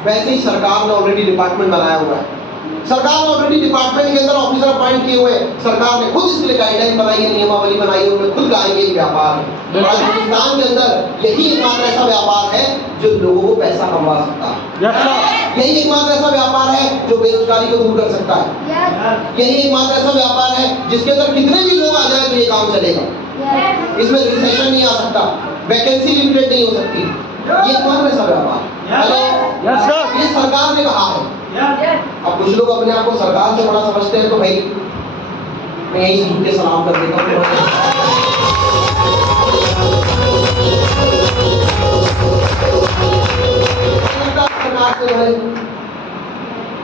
वैसे ही सरकार ने ऑलरेडी डिपार्टमेंट बनाया हुआ है। सरकार ने ऑलरेडी डिपार्टमेंट के अंदर ऑफिसर अपॉइंट किए हुए। सरकार ने खुद इसके लिए गाइडलाइन बनाई है, नियमावली बनाई है, उन्होंने खुद कहा ये व्यापार है। आज हिंदुस्तान के अंदर यही एकमात्र ऐसा व्यापार है जो लोगों को पैसा कमा सकता है। यही एकमात्र ऐसा व्यापार है जो बेरोजगारी को दूर कर सकता है। यही एकमात्र ऐसा व्यापार है जिसके अंदर कितने भी लोग आ जाए तो ये काम चलेगा। इसमें रिसेशन नहीं आ सकता, वैकेंसी लिमिटेड नहीं हो सकती। ये एकमात्र ऐसा व्यापार है। ये सरकार ने कहा है। अब कुछ लोग अपने आप को सरकार से बड़ा समझते हैं, तो भाई मैं यही झुक के सलाम कर देता हूँ।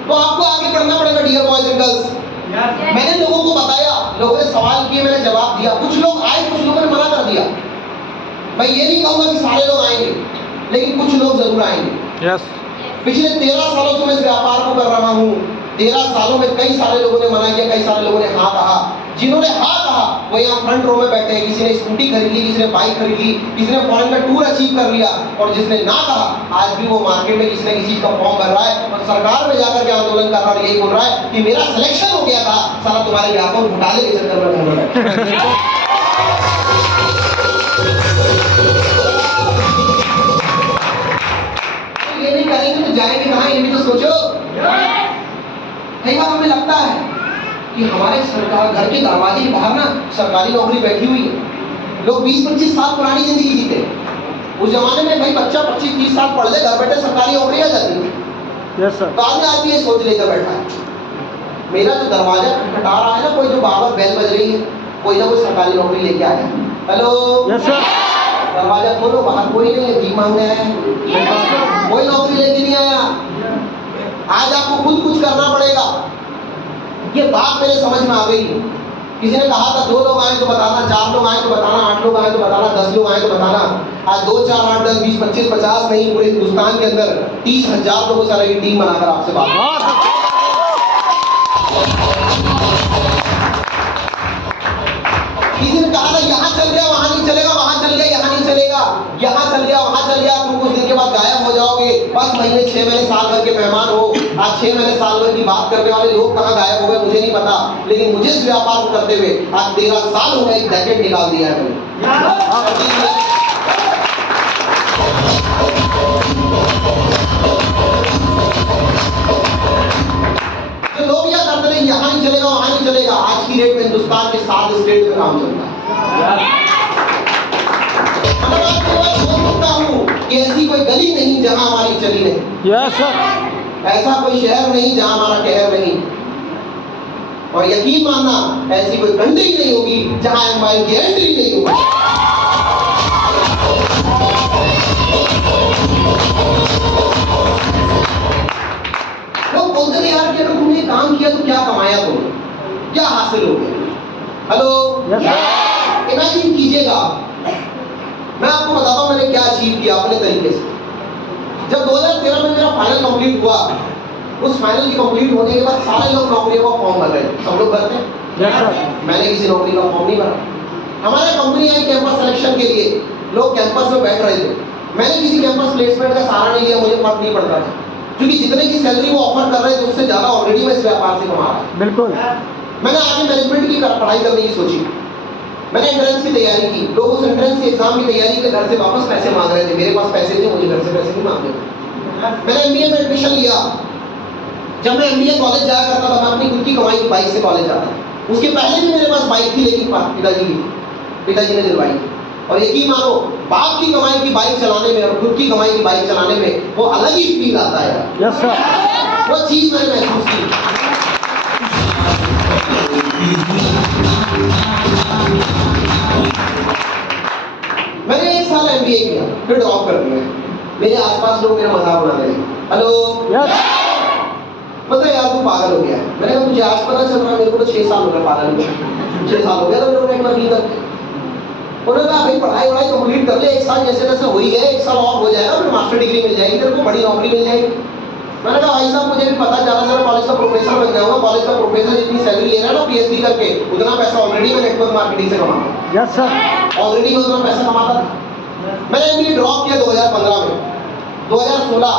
तो आपको आगे बढ़ना पड़ेगा डियर बॉयज एंड गर्ल्स। मैंने लोगों को बताया, लोगों ने सवाल किए, मैंने जवाब दिया। कुछ लोग आए, कुछ लोगों ने मना कर दिया। मैं ये नहीं कहूंगा कि सारे लोग आएंगे, लेकिन कुछ लोग जरूर आएंगे। पिछले 13 सालों से मैं इस व्यापार को कर रहा हूँ। 13 सालों में कई सारे लोगों ने मना किया, कई सारे लोगों ने हाँ कहा। जिन्होंने हाँ कहा वो यहाँ फ्रंट रो में बैठे हैं। किसी ने स्कूटी खरीद ली, किसी ने बाइक खरीद ली, किसी ने फॉरेन का टूर अचीव कर लिया। और जिसने ना कहा, आज भी वो मार्केट में किसी न किसी का फॉर्म भर रहा है और सरकार में जाकर के आंदोलन कर रहा है, यही बोल रहा है कि मेरा सिलेक्शन हो गया था, सारा तुम्हारे व्यापार घोटाले के चक्कर में घर में। ये नहीं करेंगे तो जाएंगे कहाँ, ये भी तो सोचो। कई बार हमें लगता है कि हमारे सरकार घर के दरवाजे के बाहर ना सरकारी नौकरी बैठी हुई है। लोग 20-25 साल पुरानी जिंदगी जीते। उस जमाने में भाई बच्चा 25-30 साल पढ़ ले, घर बैठे सरकारी नौकरी आ जाती है। Yes sir. बाद में आदमी ये सोच लेकर बैठा है, मेरा जो दरवाजा खटखटा रहा है ना, कोई जो बार-बार बेल बज रही है, कोई ना कोई सरकारी नौकरी लेके आया। हेलो, यस सर, दरवाजा खोलो, बाहर कोई नहीं है, भीख मांगने आया है, कोई नौकरी लेके नहीं आया। आज आपको खुद कुछ करना पड़ेगा। ये बात मेरे समझ में आ गई। किसी ने कहा था 2 लोग आए तो बताना, 4 लोग आए तो बताना, 8 लोग आए तो बताना, 10 लोग आए तो बताना। आज 2, 4, 8, 10, 20, 25, 50 नहीं, पूरे हिंदुस्तान के अंदर 30,000 लोगों से की टीम बनाकर आपसे बात। किसी ने कहा था यहाँ चल गया वहां नहीं चलेगा, वहां चल गया यहाँ नहीं चलेगा, यहाँ चल गया वहां चल गया, तुम कुछ दिन के बाद गायब हो जाओगे, 5 महीने 6 महीने साल भर के मेहमान हो। आज 6 महीने साल भर की बात करने वाले लोग कहाँ गायब हो गए मुझे नहीं पता, लेकिन मुझे इस व्यापार को करते हुए आज 13 साल हो गए, एक डेकेड निकाल दिया है मैंने। जो लोग यह करते रहे यहाँ नहीं चलेगा वहां नहीं चलेगा, आज की डेट में हिंदुस्तान के 7 स्टेट में काम चलता है। मतलब आज मैं बोल सकता हूँ कि ऐसी कोई गली नहीं जहां हमारी चली नहीं। यस सर, ऐसा कोई शहर नहीं जहां हमारा कहर नहीं। और यकीन मानना, ऐसी कोई कंट्री नहीं होगी जहां एम्पायर की एंट्री नहीं होगी। लोग बोलते थे यार कि अगर तुमने काम किया तो क्या कमाया, तुमने क्या हासिल हो गया। हेलो, इमेजिन कीजिएगा, मैं आपको बताता हूं मैंने क्या अचीव किया अपने तरीके से। जब 2013 में मेरा फाइनल कंप्लीट हुआ, उस फाइनल की कंप्लीट होने के बाद सारे लोग नौकरियों का फॉर्म भर रहे थे। सब लोग भरते हैं। यस सर, मैंने किसी नौकरी का फॉर्म नहीं भरा। हमारे कंपनी आई कैंपस सिलेक्शन के लिए, लोग कैंपस में बैठ रहे थे। मैंने किसी कैंपस प्लेसमेंट का सहारा नहीं लिया, मुझे फर्क नहीं पड़ता था, क्योंकि जितने की सैलरी वो ऑफर कर रहे थे उससे ज्यादा ऑलरेडी मैं इस व्यापार से कमा रहा था। बिल्कुल। मैंने आगे मैनेजमेंट की पढ़ाई करने की सोची। मैंने एंट्रेंस की तैयारी की। लोग उस एंट्रेंस के एग्जाम की तैयारी के घर से वापस पैसे मांग रहे थे, मेरे पास पैसे थे, मुझे घर से पैसे नहीं मांगने थे। मैंने एमबीए में एडमिशन लिया। जब मैं एमबीए कॉलेज जाया करता था, मैं अपनी खुद की कमाई की बाइक से कॉलेज जाता था। उसके पहले भी मेरे पास बाइक थी, लेकिन पिताजी ने दिलवाई थी। और यकीन मानो, बाप की कमाई की बाइक चलाने में और खुद की कमाई की बाइक चलाने में वो अलग ही फील आता है। यस सर, वो चीज मैंने महसूस की। मैंने 1 साल एमबीए किया, फिर ड्रॉप कर दिया। मेरे आसपास लोग मेरा मजाक उड़ा रहे हैं। हेलो, पता है यार तू पागल हो गया है। मैंने कहा मुझे आज पता चल रहा है, मेरे को तो 6 साल हो गए पागल हुए। 6 साल हो गया तो मेरे को नेटवर्किंग करते। उन्होंने कहा भाई पढ़ाई वढ़ाई कंप्लीट कर ले, 1 साल जैसे तैसे हो ही गए, 1 साल और हो जाएगा, फिर मास्टर डिग्री मिल जाएगी, तेरे को बड़ी नौकरी मिल जाएगी। मैंने कहा भाई साहब मुझे भी पता, ज़्यादा से कॉलेज का प्रोफेसर बन जाऊंगा। कॉलेज का प्रोफेसर जितनी सैलरी ले रहा है ना पीएचडी करके, उतना पैसा ऑलरेडी मैं नेटवर्क मार्केटिंग से कमाता हूँ। यस सर, ऑलरेडी मैं उतना पैसा कमाता था। मैंने एमबीए ड्रॉप किया 2015 में। 2016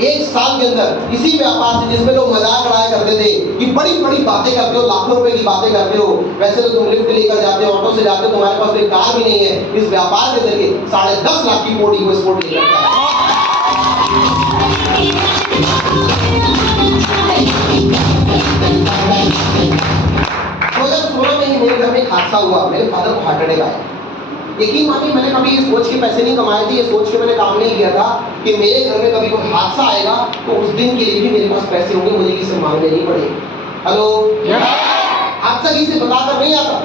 1 साल के अंदर इसी व्यापार से, जिसमें लोग मजाक उड़ाया करते थे कि बड़ी बड़ी बातें करते हो, लाखों रुपए की बातें करते हो, वैसे तो तुम लिफ्ट लेकर जाते हो, ऑटो से जाते हो, तुम्हारे पास कोई कार भी नहीं है। इस व्यापार के जरिए 10.5 लाख की कोटी को स्पोर्ट लेकर जाता है। 2016 में ही मेरे घर में एक हादसा हुआ। मेरे फादर को हार्ट अटैक आया। यकीन मानिए, मैंने कभी ये सोच के पैसे नहीं कमाए थे, ये सोच के मैंने काम नहीं किया था कि मेरे घर में कभी कोई हादसा आएगा तो उस दिन के लिए भी मेरे पास पैसे होंगे, मुझे किसी से मांगने नहीं पड़ेगा। हेलो, हादसा किसी से बताकर नहीं आता।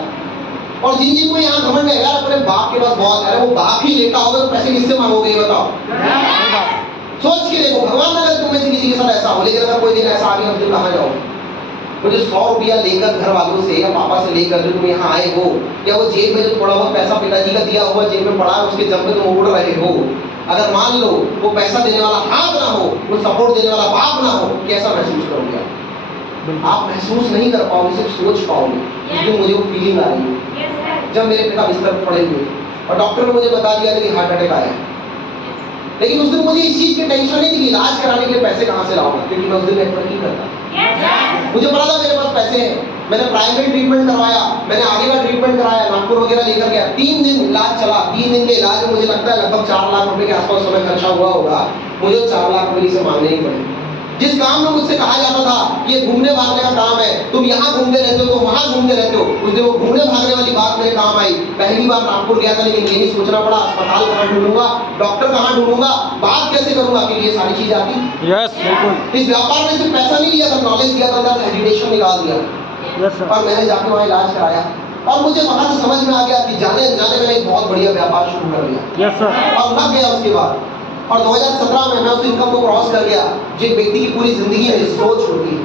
और जिन को यहाँ घमंड है यार अपने बाप के पास बहुत है, वो बाप ही लेता होगा तो पैसे किससे मांगोगे ये बताओ। सोच के देखो, भगवान अगर तुम में से किसी के साथ ऐसा हो, लेकिन अगर कोई दिन ऐसा आ गया तो कहाँ जाओ। मुझे 100 रुपया लेकर घर वालों से या पापा से लेकर जो तुम यहाँ आए हो, या वो जेब में जो थोड़ा बहुत पैसा पिताजी का दिया हुआ जेब में पड़ा है, उसके जब पे तुम उड़ रहे हो, अगर मान लो वो पैसा देने वाला हाथ ना हो, वो सपोर्ट देने वाला बाप ना हो, कैसा महसूस करोगे आप? महसूस नहीं कर पाओगे, सिर्फ सोच पाओगे। इसलिए मुझे वो फीलिंग आ रही है जब मेरे पिता बिस्तर पर पड़े हुए और डॉक्टर ने मुझे बता दिया था कि हार्ट अटैक आया है। लेकिन उस दिन मुझे इस चीज की टेंशन नहीं थी कि इलाज कराने के लिए पैसे कहाँ से लाऊंगा, क्योंकि मैं उस दिन नेटवर्किंग करता। मुझे पता था मेरे पास पैसे हैं। मैंने प्राइमरी ट्रीटमेंट करवाया, मैंने आगे का ट्रीटमेंट कराया, नागपुर वगैरह लेकर गया। 3 दिन इलाज चला। 3 दिन के इलाज में मुझे लगता है लगभग 4 लाख रुपए के आसपास समय खर्चा हुआ होगा। मुझे 4 लाख रुपए से मांगने ही पड़े। जिस काम में मुझसे कहा जाता था ये घूमने भागने का काम है, तुम यहाँ घूमते रहते हो, तुम वहाँ घूमते रहते हो, उस दिन वो घूमने भागने वाली बात मेरे काम आई। पहली बार नागपुर गया था, लेकिन ये नहीं सोचना पड़ा अस्पताल कहाँ ढूंढूंगा, डॉक्टर कहाँ ढूंढूंगा, बात कैसे करूंगा, क्योंकि ये सारी चीज आती। यस बिल्कुल। इस व्यापार में सिर्फ पैसा नहीं लिया था, नॉलेज दिया था, मेडिटेशन निकाल दिया। Yes sir. और मैंने जाके वहाँ इलाज कराया। और मुझे वहां से समझ में आ गया कि जाने अनजाने मैंने एक बहुत बढ़िया व्यापार शुरू कर लिया। Yes sir. और लग गया उसके बाद, और 2017 में मैं उस इनकम को क्रॉस कर गया जो एक व्यक्ति की पूरी जिंदगी में सोच होती है।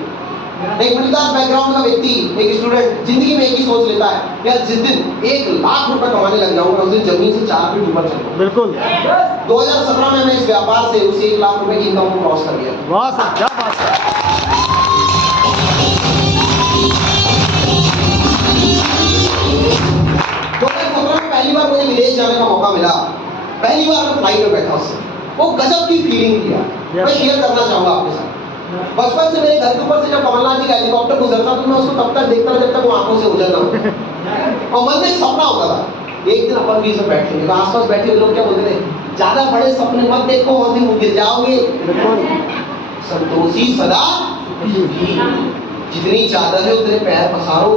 एक मिडिल क्लास बैकग्राउंड का व्यक्ति, एक स्टूडेंट जिंदगी में एक ही सोच लेता है, यार जिस दिन 1 लाख रुपए कमाने लग जाऊंगा उस दिन जमीन से 4 फीट ऊपर चलूंगा। बिल्कुल। 2017 में मैं इस व्यापार से उस 1 लाख रुपए की इनकम को क्रॉस कर गया। वाह सर, क्या बात है। 2017 में पहली बार मुझे विदेश जाने का मौका मिला। पहली बार मैं फ्लाइट में बैठा उससे, वो गजब की फीलिंग किया। मैं शेयर करना चाहूंगा आपके साथ। बचपन से मेरे घर के ऊपर से जब कमलनाथ जी का हेलीकॉप्टर गुजरता तो मैं उसको तब तक देखता रहा जब तक वो आंखों से ओझल ना हो। और मन में एक सपना होता था, एक दिन अपन भी सब बैठेंगे, तो आसपास बैठे हुए लोग क्या बोलते थे, ज्यादा बड़े सपने मत देखो, और दिन गिर जाओगे। संतोषी सदा सुखी, जितनी चादर है उतने पैर पसारो।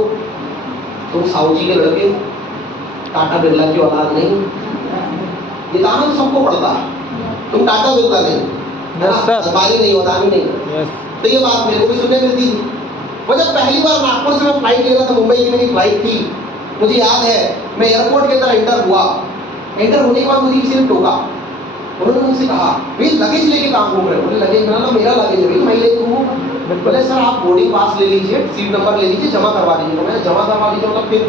तुम साहू जी के लड़के, टाटा बिरला की औलाद नहीं। ये गाना तो सबको पड़ता है, तुम टाटा बिरला नहीं, अदानी नहीं, अदानी नहीं। तो ये बात मेरे को भी सुनने मिलती थी। वो जब पहली बार नागपुर से मैं फ्लाइट ले रहा था, मुंबई की मेरी फ्लाइट थी, मुझे याद है मैं एयरपोर्ट के अंदर एंटर हुआ। एंटर होने के बाद मुझे किसी ने टोका। उन्होंने मुझसे कहा, भाई लगेज लेके कहाँ घूम रहे हो? बोले लगेज ना मेरा लगेज है, मैं लेके घूमूंगा। बोले सर आप बोर्डिंग पास ले लीजिए, सीट नंबर ले लीजिए, जमा करवा दीजिए। तो मैंने जमा करवा दीजिए, मतलब फिर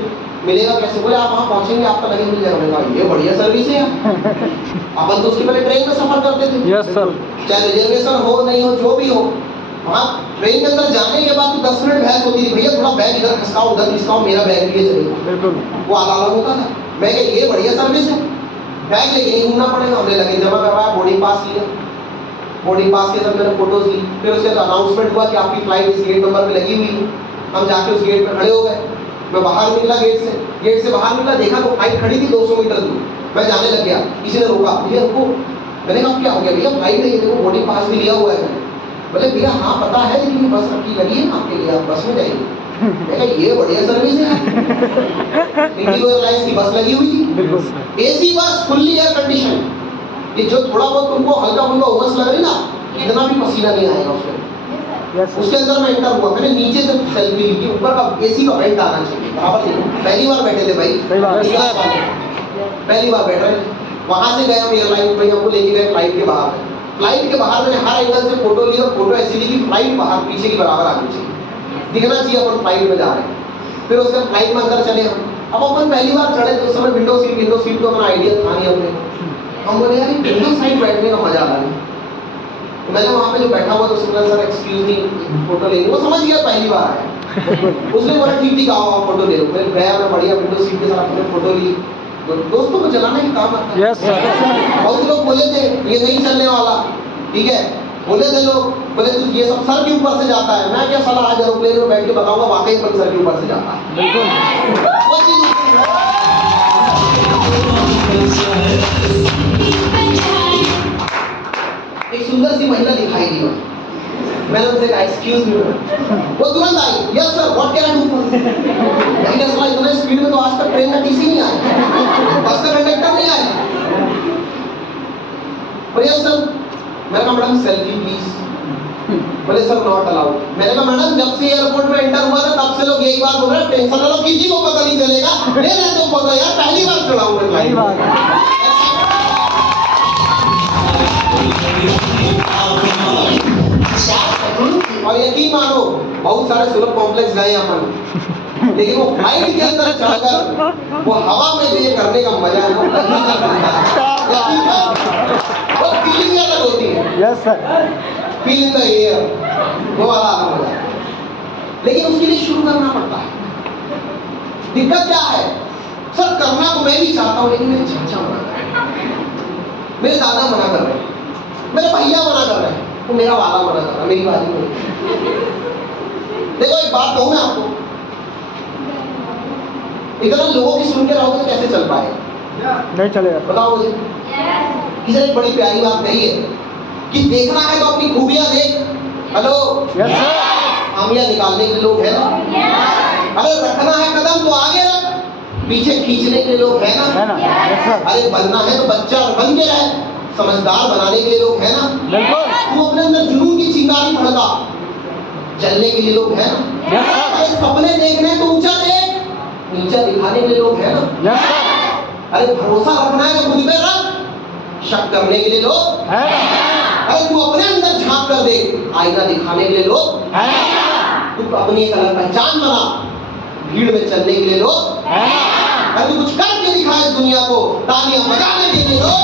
मिलेगा कैसे? बोले आप वहाँ पहुँचेंगे आपका लगेज मिल जाएगा। मैंने कहा ये बढ़िया सर्विस है। अपन तो उसके पहले ट्रेन में सफर करते थे। Yes sir. चाहे रिजर्वेशन हो नहीं हो जो भी हो, वहाँ ट्रेन के अंदर जाने के बाद तो 10 मिनट बहस होती थी, भैया थोड़ा बैग इधर खिसकाओ उधर खिसकाओ, मेरा बैग भी चलेगा। बिल्कुल। वो अलग होता था। मैं कहा ये बढ़िया सर्विस है, बैग लेके नहीं घूमना पड़ेगा। हमने लगेज जमा करवाया, बोर्डिंग पास लिया। बोर्डिंग पास के साथ मैंने फोटोज ली। फिर उसके बाद अनाउंसमेंट हुआ कि आपकी फ्लाइट इस गेट नंबर पे लगी हुई है। हम जाके उस गेट पे खड़े हो गए। मैं बाहर निकला गेट से बाहर निकला, देखा तो फ्लाइट खड़ी थी 200 मीटर दूर। मैं जाने लग गया, किसी ने रोका, भैया रुको। मैंने कहा क्या हो गया? भैया फ्लाइट है, देखो बोर्डिंग पास भी लिया हुआ है। बोले भैया हाँ पता है, लेकिन बस रखी लगी है आपके लिए, आप बस में जाइए। मैं कहा ये बढ़िया सर्विस है। इंडिगो एयरलाइंस की बस लगी हुई थी, बिल्कुल। AC bus, fully air condition. ये जो थोड़ा बहुत तुमको हल्का फुल्का उमस लग रही ना, इतना भी पसीना नहीं आएगा उसमें। उसके अंदर मैं एंटर हुआ, मैंने नीचे से सेल्फी ली कि ऊपर का एसी का वेंट आना चाहिए, बराबर नहीं। पहली बार बैठे थे भाई, पहली बार बैठ रहे थे। वहां से गए हम एयरलाइन भैया को लेके गए फ्लाइट के बाहर। फ्लाइट के बाहर मैंने हर एंगल से फोटो ली, और फोटो ऐसी ली कि फ्लाइट बाहर पीछे की बराबर आनी चाहिए, दिखना चाहिए अपन फ्लाइट में जा रहे हैं। फिर उसके फ्लाइट में अंदर चले हम। अब अपन पहली बार चढ़े तो उस समय विंडो सीट तो अपना आइडिया था नहीं हमने। हम बोले यार विंडो साइड बैठने का मजा आ रहा है। तो मैंने वहाँ पे जो बैठा हुआ तो सुना सर एक्सक्यूज मी फोटो लेंगे, वो समझ गया पहली बार है। उसने बोला ठीक ठीक आओ आप फोटो ले लो। फिर गया मैं बढ़िया विंडो सीट के साथ अपने फोटो ली। दोस्तों को चलाने की काम आता है। Yes sir. बहुत लोग बोले थे ये नहीं चलने वाला, ठीक है, बोले थे लोग, बोले तू ये सब सर के ऊपर से जाता है। मैं क्या साला आज एरोप्लेन में बैठ के बताऊंगा वाकई पर सर के ऊपर से जाता है। बिल्कुल। वो चीज एक सुंदर सी महिला दिखाई दी। मैंने उनसे कहा एक्सक्यूज मी, वो तुरंत आई, yes sir what can I do for you. मैंने कहा इतना स्पीड में तो आज तक ट्रेन का टीसी नहीं आया, बस का कंडक्टर नहीं आया। बोले यस सर। मैंने कहा मैडम सेल्फी प्लीज। बोले सर नॉट अलाउड। मैंने कहा मैडम जब से एयरपोर्ट में एंटर हुआ था तब से लोग यही बात बोल रहे हैं, टेंशन ना लो, किसी को पता नहीं चलेगा, ले रहे तो फोटो यार, पहली बार चढ़ा हूं मैं फ्लाइट। और यकीन मानो बहुत सारे सुलभ कॉम्प्लेक्स गए अपन, लेकिन वो फ्लाइट के अंदर चढ़कर वो हवा में जो ये करने का मजा है वो वो फीलिंग अलग होती है। Yes sir. Feel in the air, वो वाला अलग मजा है। लेकिन उसके लिए शुरू करना पड़ता है। दिक्कत क्या है सर, करना तो मैं भी चाहता हूँ, लेकिन मेरे चाचा मना कर रहे हैं, मेरे दादा मना कर रहे हैं, मेरे भैया मना कर रहे हैं, तो मेरा वाला मना कर रहा है, मेरी बात नहीं। देखो एक बात कहूँ मैं आपको, इतना लोगों की सुन के रहोगे तो कैसे चल पाएगा? नहीं चलेगा। बताओ मुझे। किसी ने बड़ी प्यारी बात कही है कि देखना है तो अपनी खूबियां देख। Hello yes sir. खामियां निकालने के लोग है ना, अरे रखना है कदम तो आगे रख, पीछे खींचने के लोग है ना, है ना। Yes sir. अरे बनना है तो बच्चा बन के रहे, समझदार बनाने के लिए लोग है ना। बिल्कुल। तू अपने अंदर जुनून की चिंगारी भड़का, जलने के लिए लोग है ना। Yes sir. अरे सपने देखने तो ऊंचा देख, नीचा दिखाने के लिए लोग हैं ना। Yes sir. अरे भरोसा रखना है तो खुद पे रख, शक करने के लिए लोग है ना? अरे तू अपने अंदर झांक कर दे, आईना दिखाने के लिए लोग है ना? तू अपनी एक अलग पहचान बना, भीड़ में चलने के लिए लोग है ना? अरे तू कुछ करके दिखा इस दुनिया को, तालियां बजाने के लिए लोग।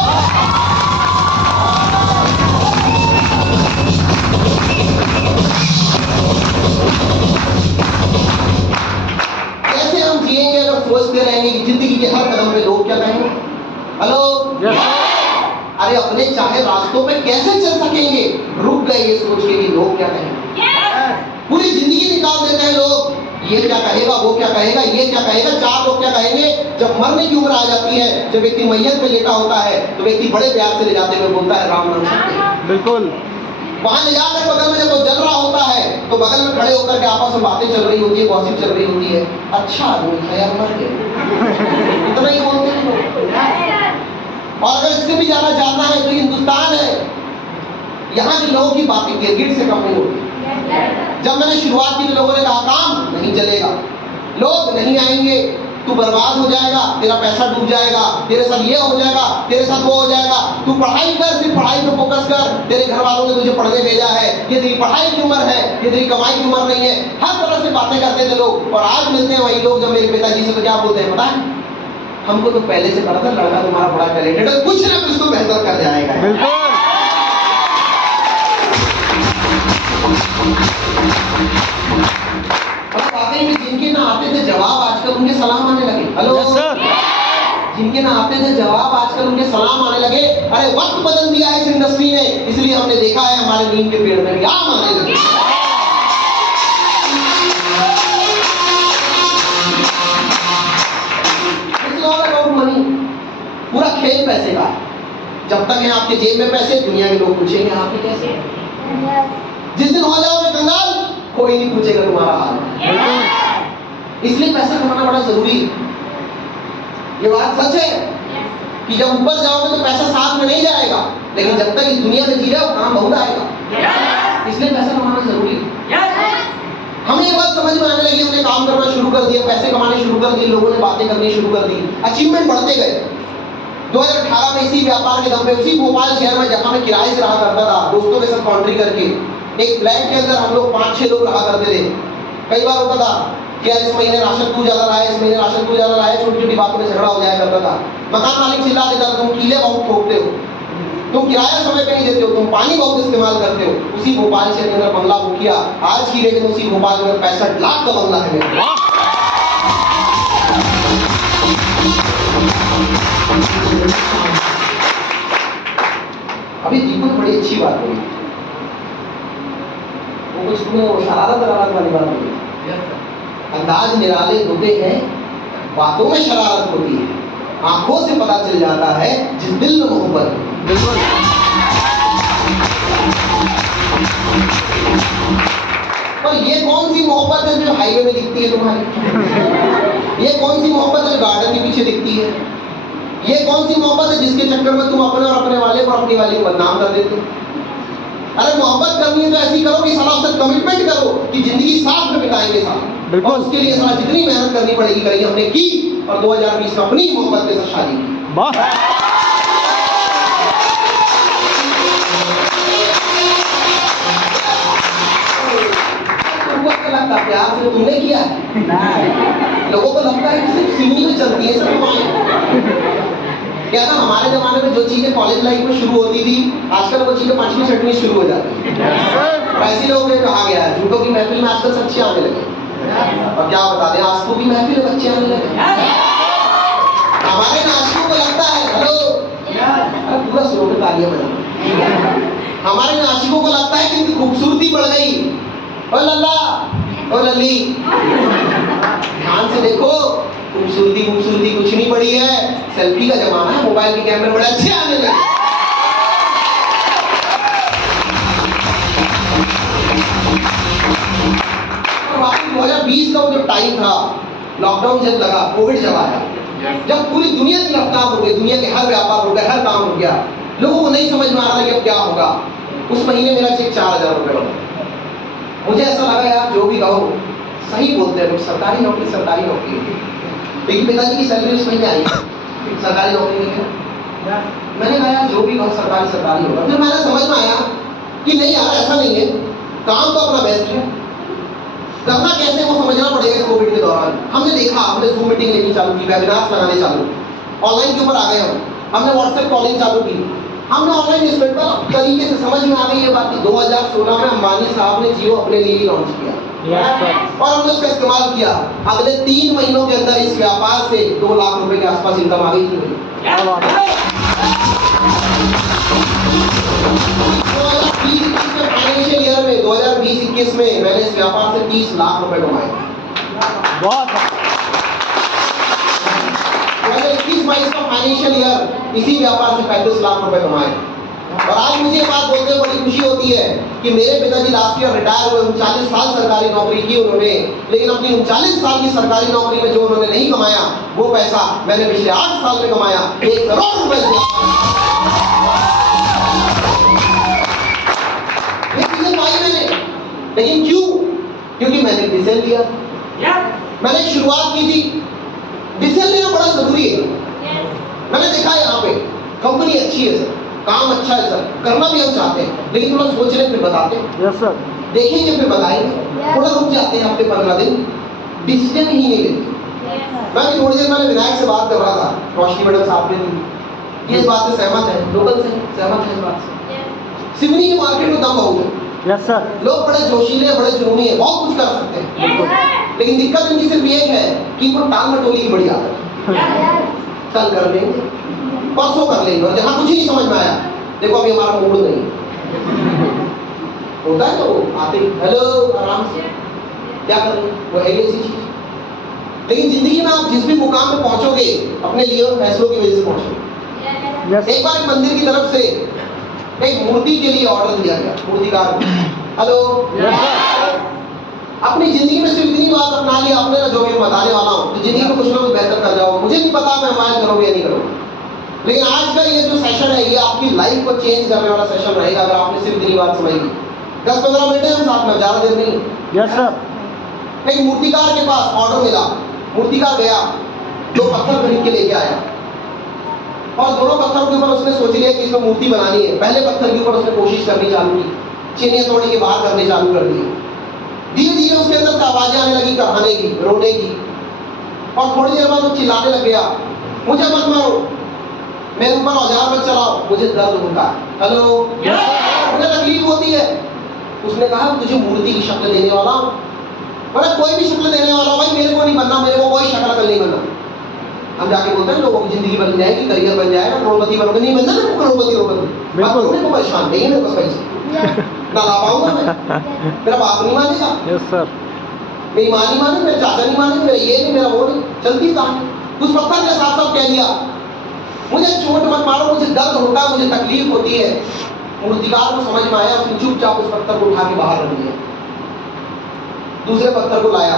कैसे हम जिएंगे अगर सोचते रहेंगे कि जिंदगी के हर कदम पे लोग क्या कहेंगे? Hello, yes sir. अरे अपने चाहे रास्तों पे कैसे चल सकेंगे? रुक गए ये सोच के कि लोग क्या कहेंगे। पूरी जिंदगी निकाल देते हैं लोग, ये क्या कहेगा, वो क्या कहेगा, ये क्या कहेगा, चार लोग क्या कहेंगे। जब मरने की उम्र आ जाती है, जब व्यक्ति मैयत में लेटा होता है, तो व्यक्ति बड़े प्यार से ले जाते हुए बोलता है राम नाम सत्य। बिल्कुल। वहां ले जाकर बगल में जब वो जल रहा होता है, तो बगल में खड़े होकर के आपस में बातें चल रही होती है, गॉसिप चल रही होती है, अच्छा आदमी था यार, मर गया। इतना ही बोलते हैं लोग। और अगर इससे भी ज्यादा जानना है तो हिंदुस्तान है, यहाँ के लोगों की बातें गिरगिट से कम नहीं होती। जब मैंने शुरुआत की तो लोगों ने कहा काम नहीं चलेगा, लोग नहीं आएंगे, तू बर्बाद हो जाएगा, तेरा पैसा डूब जाएगा, तेरे साथ ये हो जाएगा, तेरे साथ वो हो जाएगा, तू पढ़ाई कर, सिर्फ पढ़ाई पे फोकस कर, तेरे घर वालों ने तुझे पढ़ने भेजा है, ये तेरी पढ़ाई की उम्र है, ये तेरी कमाई की उम्र नहीं है। हर तरह से बातें करते थे लोग। और आज मिलते हैं वही लोग जब मेरे पिताजी से तो क्या बोलते हैं पता है? हमको तो पहले से पता था लड़का तुम्हारा बड़ा टैलेंटेड है, कुछ ना कुछ तो बेहतर कर जाएगा। बिल्कुल। और वाकई में जिनके ना आते थे जवाब आजकल उनके सलाम आने लगे। Hello, yes sir. जिनके ना आते थे जवाब आजकल उनके सलाम आने लगे। अरे वक्त बदल दिया है इस इंडस्ट्री ने, इसलिए हमने देखा है हमारे नीम के पेड़ में भी आम आने लगे। It's all about money। पूरा खेल पैसे का है। जब तक है आपके जेब में पैसे, दुनिया के लोग पूछेंगे आपके कैसे। जिस दिन हो जाओगे कंगाल, कोई नहीं पूछेगा तुम्हारा हाल। इसलिए पैसा कमाना बड़ा जरूरी है। ये बात सच है कि जब ऊपर जाओगे तो पैसा साथ में नहीं जाएगा, लेकिन जब तक इस दुनिया में जी रहे हो काम बहुत आएगा। इसलिए पैसा कमाना जरूरी है। हमें ये बात समझ में आने लगी, हमने काम करना शुरू कर दिया, पैसे कमाने शुरू कर दिए, लोगों ने बातें करनी शुरू कर दी, अचीवमेंट बढ़ते गए। 2018 में इसी व्यापार के दम पे, उसी भोपाल शहर में जहां मैं किराए से रहा करता था, दोस्तों के साथ कॉन्ट्री करके, एक फ्लैट के अंदर हम लोग 5-6 लोग रहा करते थे। कई बार होता था कि यार इस महीने राशन तू ज्यादा लाया, इस महीने राशन तू ज्यादा लाया, छोटी छोटी बातों में झगड़ा हो जाया करता था। मकान मालिक चिल्ला देता था, तुम कीले बहुत ठोकते हो, तुम किराया समय पे नहीं देते हो, तुम पानी बहुत इस्तेमाल करते हो। उसी भोपाल शहर के अंदर बंगला बुक किया, आज की डेट में उसी भोपाल में 65 लाख का बंगला है मेरा। अभी दीपक बड़ी अच्छी बात हुई, वो कुछ तुम्हें वो शरारत वाली बात हुई। अंदाज निराले होते हैं, बातों में शरारत होती है, आंखों से पता चल जाता है जिस दिल में मोहब्बत है। बिल्कुल। पर ये कौन सी मोहब्बत है जो हाईवे में दिखती है तुम्हारी? ये कौन सी मोहब्बत है जो गार्डन के पीछे दिखती है? ये कौन सी मोहब्बत है जिसके चक्कर में तुम अपने और अपने वाले को, अपनी वाली को बदनाम कर देते हो? अरे मोहब्बत करनी है तो ऐसी करो कि साला उससे कमिटमेंट करो कि जिंदगी साथ में बिताएंगे साथ, और उसके लिए साला जितनी मेहनत करनी पड़ेगी करेगी, हमने की, और 2020 में अपनी मोहब्बत के साथ शादी की। वाह। तुमको क्या लगता है प्यार से तुमने किया है? लोगों को लगता है कि सिर्फ सीढ़ी में चलती है, सब माए। क्या था हमारे जमाने में जो चीजें कॉलेज लाइफ में शुरू होती थी, आजकल वो चीजें 5वीं 6वीं शुरू हो जाती है। और ऐसे लोगों ने कहा गया है झूठों की महफिल में आजकल सच्चे आने लगे, और क्या बता दें आशिकों की महफिल में बच्चे आने लगे। हमारे आशिकों को लगता है, हेलो पूरा सुनो में तालियां बजा, हमारे आशिकों को लगता है कि इनकी खूबसूरती बढ़ गई। ओ लल्ला, ओ लल्ली, ध्यान से देखो, खूबसूरती खूबसूरती कुछ नहीं बढ़ी है, सेल्फी का जमाना है, मोबाइल के कैमरे बड़े अच्छे आने लगे। 2020 का वो जो टाइम था, लॉकडाउन जब लगा, कोविड जब आया, जब पूरी दुनिया की रफ्तार हो गई, दुनिया के हर व्यापार हो गए, हर काम हो गया, लोगों को नहीं समझ में आ रहा था कि अब क्या होगा। उस महीने मेरा चेक 4000 रुपये बना। मुझे ऐसा लगा यार जो भी कहो सही बोलते हैं लोग, सरकारी नौकरी लेकिन पिताजी की सैलरी उस महीने आई, सरकारी नौकरी नहीं है। मैंने कहा यार जो भी हो सरकारी होगा। फिर मैंने समझ में आया कि नहीं यार ऐसा नहीं है, काम तो अपना बेस्ट है, करना कैसे वो समझना पड़ेगा। इस कोविड के दौरान हमने देखा, हमने जूम मीटिंग लेनी चालू की, वेबिनार्स लगाने चालू, ऑनलाइन के ऊपर आ गए हमने व्हाट्सएप कॉलिंग चालू की, हमने ऑनलाइन इन्वेस्टमेंट तरीके से समझ में आ गई ये बात कि 2016 में अंबानी साहब ने जियो अपने लिए ही लॉन्च किया और हमने उसका इस्तेमाल किया। अगले 3 महीनों के अंदर इस व्यापार से 2 लाख रुपए के आसपास इनकम आ गई थी मेरी। 2020-21 में मैंने इस व्यापार से 30 लाख रुपए कमाए। मैंने 21-22 का फाइनेंशियल ईयर इसी व्यापार से 35 लाख रुपए कमाए। और आज मुझे ये बात बोलते हुए बड़ी खुशी होती है कि मेरे पिताजी लास्ट ईयर रिटायर हुए, 39 साल सरकारी नौकरी की उन्होंने, लेकिन अपनी 39 साल की सरकारी नौकरी में जो उन्होंने नहीं कमाया वो पैसा मैंने पिछले 8 साल में कमाया, 1 करोड़ रुपए से। ये चीजें पाई मैंने, लेकिन क्यों? क्योंकि मैंने डिसीजन लिया। मैंने शुरुआत की थी, डिसीजन लेना बड़ा जरूरी है। मैंने देखा यहाँ पे कंपनी अच्छी है सर, काम अच्छा है सर, करना भी हम चाहते हैं, लेकिन थोड़ा सोच लें फिर बताते हैं। Yes sir. देखेंगे फिर बताएंगे, थोड़ा रुक जाते हैं हफ्ते 15 दिन, डिसीजन ही नहीं लेते। मैं भी थोड़ी देर मैंने विनायक से बात कर रहा था, रोशनी मैडम साहब ने ये इस बात से सहमत है, लोकल से सहमत है इस बात से। सिवनी के मार्केट में दम बहुत है। Yes sir. लोग बड़े जोशीले हैं, बड़े जुनूनी है, बहुत कुछ कर सकते हैं, लेकिन दिक्कत इनकी सिर्फ एक है कि इनको टाल मटोली की बड़ी आदत है। कल कर लेंगे, परसों कर लेंगे, और जहाँ कुछ ही नहीं समझ में आया, देखो अभी हमारा मूड नहीं होता है, तो आते ही हेलो आराम से क्या कर रहे हैं, वो है ये चीज। लेकिन जिंदगी में आप जिस भी मुकाम पे पहुंचोगे अपने लिए और फैसलों की वजह से पहुंचोगे। एक बार एक मंदिर की तरफ से एक मूर्ति के लिए ऑर्डर दिया गया, मूर्तिकार को, हेलो अपनी जिंदगी में सिर्फ इतनी बात अपना लिया आपने ना, जो मैं बताने वाला हूँ, तो जिंदगी में कुछ ना कुछ बेहतर कर जाओगे। मुझे नहीं पता मैं हमारे करोगे या नहीं करोगे, लेकिन आज का ये जो सेशन है ये आपकी लाइफ को चेंज करने वाला सेशन रहेगा अगर आपने सिर्फ इतनी बात समझ ली। 10-15 मिनट है हम साथ में, ज्यादा देर नहीं। Yes sir. एक मूर्तिकार के पास ऑर्डर मिला, मूर्तिकार गया, 2 पत्थर खरीद के लेके आया और दोनों पत्थरों के ऊपर उसने सोच लिया कि इसमें मूर्ति बनानी है। पहले पत्थर के ऊपर उसने कोशिश करनी चालू की, चीनियां तोड़ के बाहर करने चालू कर दी। धीरे धीरे उसके अंदर से आवाजें आने लगी, कहने की, रोने की, और थोड़ी देर बाद वो चिल्लाने लग गया, मुझे मत मारो, मेरे ऊपर औजार मत चलाओ, मुझे दर्द होता है। हेलो, मुझे तकलीफ होती है। उसने कहा तुझे मूर्ति की शक्ल देने वाला हूं, बोले कोई भी शक्ल देने वाला भाई, मेरे को नहीं बनना, मेरे को कोई शक्ल नहीं बनना। हम जाके बोलते हैं लोगों की जिंदगी बन जाएगी, करियर बन जाएगा, करोड़पति बनोगे, नहीं बनना मेरे को करोड़पति। बात करने को परेशान नहीं है मेरे पास पैसे, ना ला पाऊंगा मैं, मेरा बाप नहीं मानेगा, यस सर। मेरी माँ नहीं माने, मेरे चाचा नहीं माने, मेरा ये नहीं, मेरा वो नहीं, चलती कहानी। उस पत्थर के साथ साथ कह दिया मुझे चोट मत मारो, मुझे दर्द होता है, मुझे तकलीफ होती है। मूर्तिकार को समझ में आया, उसने चुपचाप उस पत्थर को उठा के बाहर रख दिया। दूसरे पत्थर को लाया,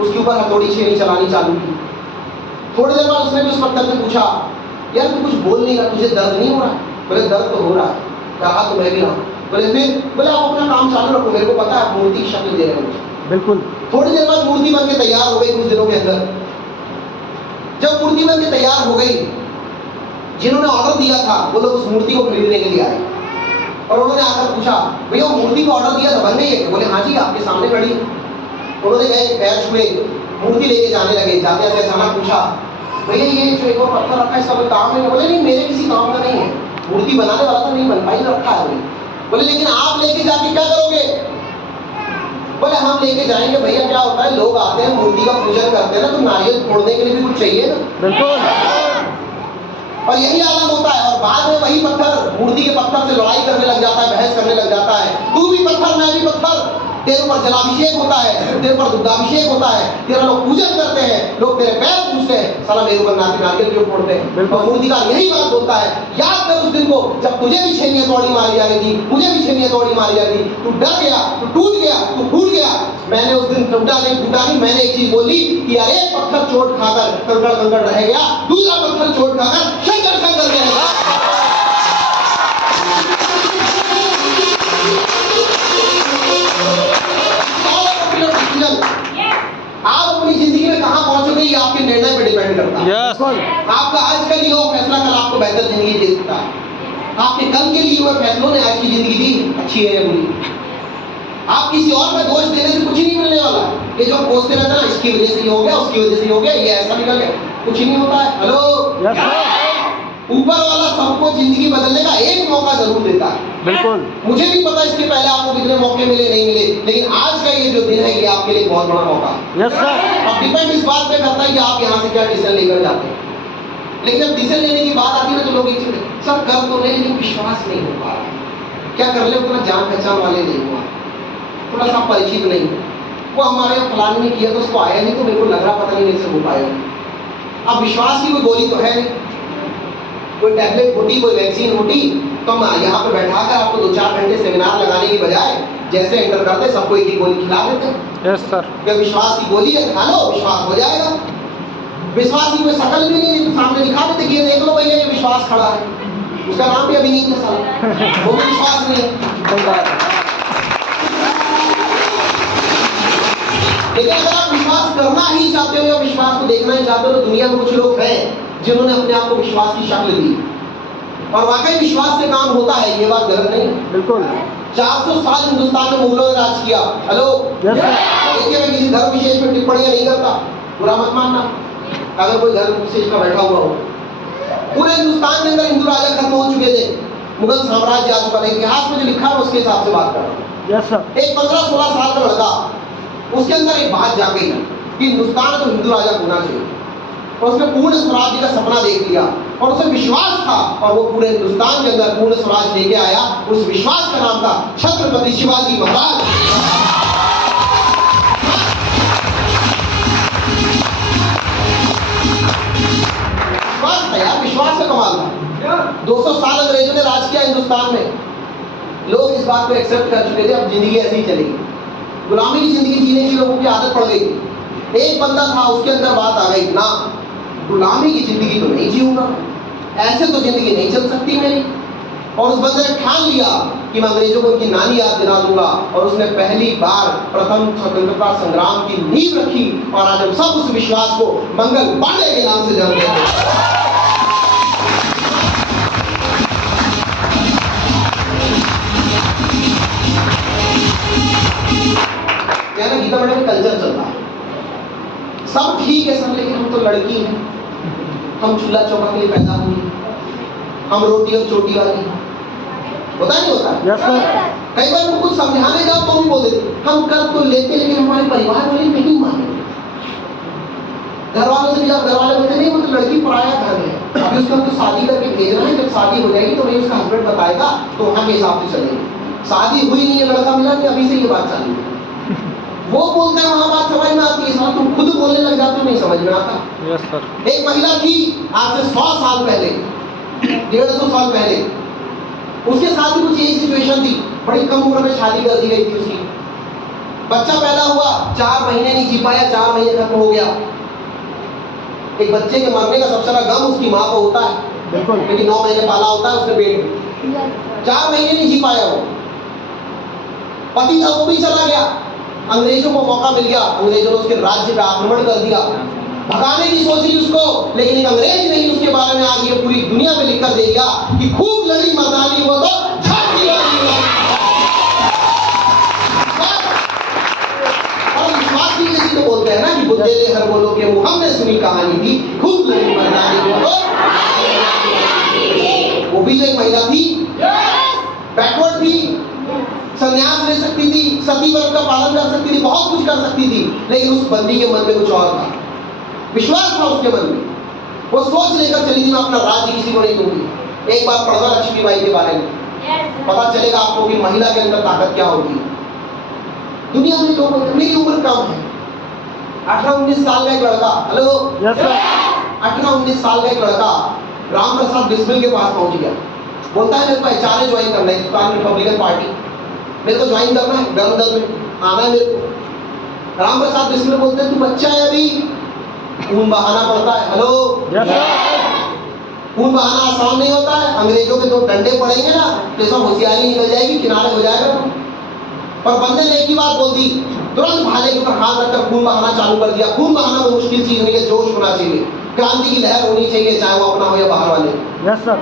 उसके ऊपर हथौड़ी छेनी चलानी चालू की। थोड़ी देर बाद उसने भी उस पत्थर से पूछा यार तू कुछ बोल नहीं रहा, तुझे दर्द नहीं हो रहा? बोले दर्द तो हो रहा है। कहा तो मैं भी रहा। बोले फिर? बोले आप अपना काम चालू रखो, मेरे को पता है आप मूर्ति की शक्ल दे रहे हो। बिल्कुल। थोड़ी देर बाद मूर्ति बन के तैयार हो गई, कुछ दिनों के अंदर जब मूर्ति बन के तैयार हो गई, जिन्होंने ऑर्डर दिया था वो लोग उस मूर्ति को खरीदने के लिए आए और उन्होंने आकर पूछा भैया वो मूर्ति को ऑर्डर दिया था, बन गई है? बोले हाँ जी आपके सामने खड़ी। उन्होंने गए, पैर छुए, मूर्ति लेके जाने लगे। जाते जाते अचानक पूछा भैया ये जो एक और पत्थर रखा है इसका कोई काम है? बोले नहीं मेरे किसी काम का नहीं है, मूर्ति बनाने वाला था, नहीं बन पाई, रखा है। बोले लेकिन आप लेके जाके क्या करोगे? बोले हम लेके जाएंगे। भैया क्या होता है, लोग आते हैं मूर्ति का पूजन करते हैं ना, तो नारियल फोड़ने के लिए भी कुछ चाहिए ना। बिल्कुल। और यही आलम होता है। और बाद में वही पत्थर मूर्ति के पत्थर से लड़ाई करने लग जाता है, बहस करने लग जाता है। तू भी पत्थर, मैं भी पत्थर। तेरे ऊपर जलाभिषेक होता है, तेरे ऊपर दुग्धाभिषेक होता है, तेरा लोग पूजन करते हैं, लोग तेरे पैर पूजते हैं, साला मेरे ऊपर नारियल क्यों फोड़ते हैं? और मूर्तिकार यही बात बोलता है, याद कर उस दिन को जब तुझे भी छेनियां तोड़ी मारी जा रही थी, मुझे भी छेनियां तोड़ी मारी जा रही थी। तू डर गया, तू टूट गया, तू फूट गया। मैंने उस दिन टूटा नहीं, मैंने एक चीज बोली कि अरे पत्थर चोट खाकर कंकड़ कंकड़ रह गया, दूसरा पत्थर चोट खाकर शंकर शंकर रहेगा। आप अपनी जिंदगी में कहां पहुंचोगे ये आपके निर्णय पर डिपेंड यस आपका आज का लिया हुआ फैसला कल आपको बेहतर जिंदगी दे सकता है। आपके कल के लिए हुए फैसलों ने आज की जिंदगी दी, अच्छी है या बुरी। आप किसी और का दोष देने से कुछ ही नहीं मिलने वाला। ये जो कोसते रहते ना, इसकी वजह से ये हो गया, उसकी वजह से ये हो गया, ये ऐसा निकल गया, कुछ ही नहीं होता है। हेलो, यस सर, ऊपर वाला सबको जिंदगी बदलने का एक मौका जरूर देता है। बिल्कुल। मुझे भी पता इसके पहले आपको कितने मौके मिले नहीं मिले, लेकिन आज का ये जो दिन है ये आपके लिए बहुत बड़ा मौका है। यस सर, अब डिपेंड इस बात पे करता है कि आप यहाँ से क्या डिसीजन लेकर जाते हैं। लेकिन जब डिसीजन लेने की बात आती है ना, तो लोग एक चीज सर कर तो ले, लेकिन विश्वास नहीं हो पा रहा। क्या कर ले, उतना जान पहचान वाले नहीं हुआ, थोड़ा सा परिचित नहीं, वो हमारे यहाँ फलाने ने किया तो उसको आया नहीं, तो मेरे को लग रहा पता नहीं मेरे से हो पाएगा। अब विश्वास की कोई गोली तो है नहीं, कोई टैबलेट होती, कोई वैक्सीन होती, तो हम यहाँ पे बैठा कर आपको 2-4 घंटे सेमिनार लगाने की बजाय जैसे एंटर करते सबको एक ही गोली खिला देते। यस सर, क्या विश्वास की गोली है, खा लो, विश्वास हो जाएगा। विश्वास की कोई शकल भी नहीं, तो सामने दिखा देते कि ये देख लो भैया ये विश्वास खड़ा है, उसका नाम भी अभी नहीं था साला, वो भी विश्वास नहीं है। सही बात है। लेकिन अगर आप विश्वास करना ही चाहते हो या विश्वास को देखना ही चाहते हो, तो दुनिया में कुछ लोग हैं जिन्होंने अपने आप को विश्वास की शक्ल दी, और वाकई विश्वास से काम होता है, ये बात गलत नहीं। बिल्कुल। 400 साल हिंदुस्तान में मुगलों ने राज किया। हेलो, यस सर, देखिए मैं किसी धर्म विशेष में टिप्पणियां नहीं करता, बुरा मत मानना अगर कोई धर्म विशेष का बैठा हुआ हो। पूरे हिंदुस्तान के अंदर हिंदू राजा खत्म हो चुके थे, मुगल साम्राज्य आ चुका था। इतिहास में जो लिखा है उसके हिसाब से बात कर रहा हूँ। यस सर, एक 15-16 साल का लड़का, उसके अंदर एक बात जाग गई कि हिंदुस्तान को हिंदू राजा होना चाहिए, और उसने पूर्ण स्वराज्य का सपना देख लिया, और उसे विश्वास था, और वो पूरे हिंदुस्तान के अंदर पूर्ण स्वराज लेके आया। उस विश्वास का नाम था छत्रपति शिवाजी महाराज। विश्वास था यार, विश्वास का कमाल था। 200 साल अंग्रेजों ने राज किया हिंदुस्तान में, लोग इस बात को एक्सेप्ट कर चुके थे, अब जिंदगी ऐसे ही चलेगी। गुलामी की जिंदगी जीने की लोगों की आदत पड़ गई। एक बंदा था, उसके अंदर बात आ गई ना, गुलामी की जिंदगी तो नहीं जीऊंगा, ऐसे तो जिंदगी नहीं चल सकती मेरी। और उस बंदे ने ठान लिया कि मैं अंग्रेजों को उनकी नानी याद दिला दूंगा, और उसने पहली बार प्रथम स्वतंत्रता संग्राम की नींव रखी। और आज हम सब उस विश्वास को मंगल पांडे के नाम से जानते हैं। क्या ना, गीता मैडम में कल्चर चल रहा है, सब ठीक है सर, लेकिन हम तो लड़की हैं, हम चूल्हा चौका के लिए पैदा हुई, हम रोटी और चोटी वाली, होता नहीं होता? यस सर, कई बार उनको कुछ समझाने जाओ तो भी बोल देते हम कर तो लेते, लेकिन हमारे परिवार वाले नहीं माने। घर वालों से भी आप घर वाले बोलते नहीं, वो तो लड़की पराया घर है, अभी उसको तो शादी करके भेजना है, जब शादी हो जाएगी तो वही उसका हस्बैंड बताएगा, तो वहाँ के हिसाब से चलेगी। शादी हुई नहीं है, लड़का मिला नहीं, अभी से ये बात चालू है। वो बोलते हैं वहाँ बात समझ में आती है, साथ तुम खुद बोलने लग जाते हो, नहीं समझ में आता। यस सर, एक महिला थी आज से 100 साल पहले, 150 साल पहले, उसके साथ भी कुछ यही सिचुएशन थी। बड़ी कम उम्र में शादी कर दी गई थी उसकी, बच्चा पैदा हुआ, 4 महीने नहीं जी पाया, 4 महीने खत्म हो गया। एक बच्चे के मरने का सबसे बड़ा गम उसकी माँ को होता है, बिल्कुल, क्योंकि 9 महीने पाला होता है उसने पेट में, 4 महीने नहीं जी पाया वो। पति था वो भी चला गया, अंग्रेजों को मौका मिल गया, अंग्रेजों ने उसके राज्य पे आक्रमण कर दिया, भगाने की सोच ली उसको, लेकिन एक अंग्रेज ने ही उसके बारे में आज ये पूरी दुनिया में लिखकर दे दिया कि खूब लड़ी मर्दानी वो तो झांसी वाली है। और विश्वास भी इसी को बोलते हैं ना कि बुद्धे ने हर बोलो के मुंह, हमने सुनी कहानी थी, खूब लड़ी मर्दानी वो तो। वो भी जो एक महिला थी, बैकवर्ड थी, संन्यास ले सकती थी, सती व्रत का पालन कर सकती थी, बहुत कुछ कर सकती थी, लेकिन उस बंदी के मन में कुछ और था, विश्वास था उसके मन में। वो सोच लेकर चली थी मैं अपना राज्य किसी को नहीं दूंगी। एक बार पढ़ना लक्ष्मीबाई के बारे में, पता चलेगा आपको कि महिला के अंदर ताकत क्या होती है। दुनिया में लोग बोलते मेरी उम्र कम है, 18-19 साल का एक लड़का, हेलो, यस सर, 18-19 साल का एक लड़का राम प्रसाद बिस्मिल के पास पहुंच गया, बोलता है मेरे को एचआरए ज्वाइन करना है, हिंदुस्तान रिपब्लिकन पार्टी, मेरे को ज्वाइन करना है, गवर्नर दल में आना है मेरे को। राम प्रसाद बिस्मिल बोलते हैं तू बच्चा है अभी, खून बहाना पड़ता है। हेलो, यस सर, खून बहाना आसान नहीं होता है, अंग्रेजों के 2 डंडे पड़ेंगे ना तो सब होशियारी निकल जाएगी, किनारे हो जाएगा। पर बंदे ने एक ही बात बोल दी, तुरंत भाले के ऊपर हाथ रखकर खून बहाना चालू कर दिया। खून बहाना वो मुश्किल चीज नहीं है, जोश होना चाहिए। क्रांति की लहर होनी चाहिए, चाहे वो अपना हो या बाहर वाले। Yes sir.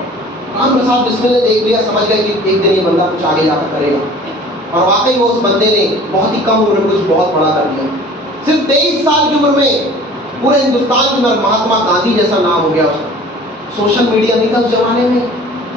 राम प्रसाद बिस्मिल ने देख लिया, समझ गए कि एक दिन ये बंदा कुछ आगे जाकर करेगा, और वाकई वो उस बंदे ने बहुत ही कम उम्र में कुछ बहुत बड़ा कर दिया। सिर्फ 23 साल की उम्र में पूरे हिंदुस्तान के अंदर महात्मा गांधी जैसा नाम हो गया उसका। सोशल मीडिया नहीं था उस जमाने में,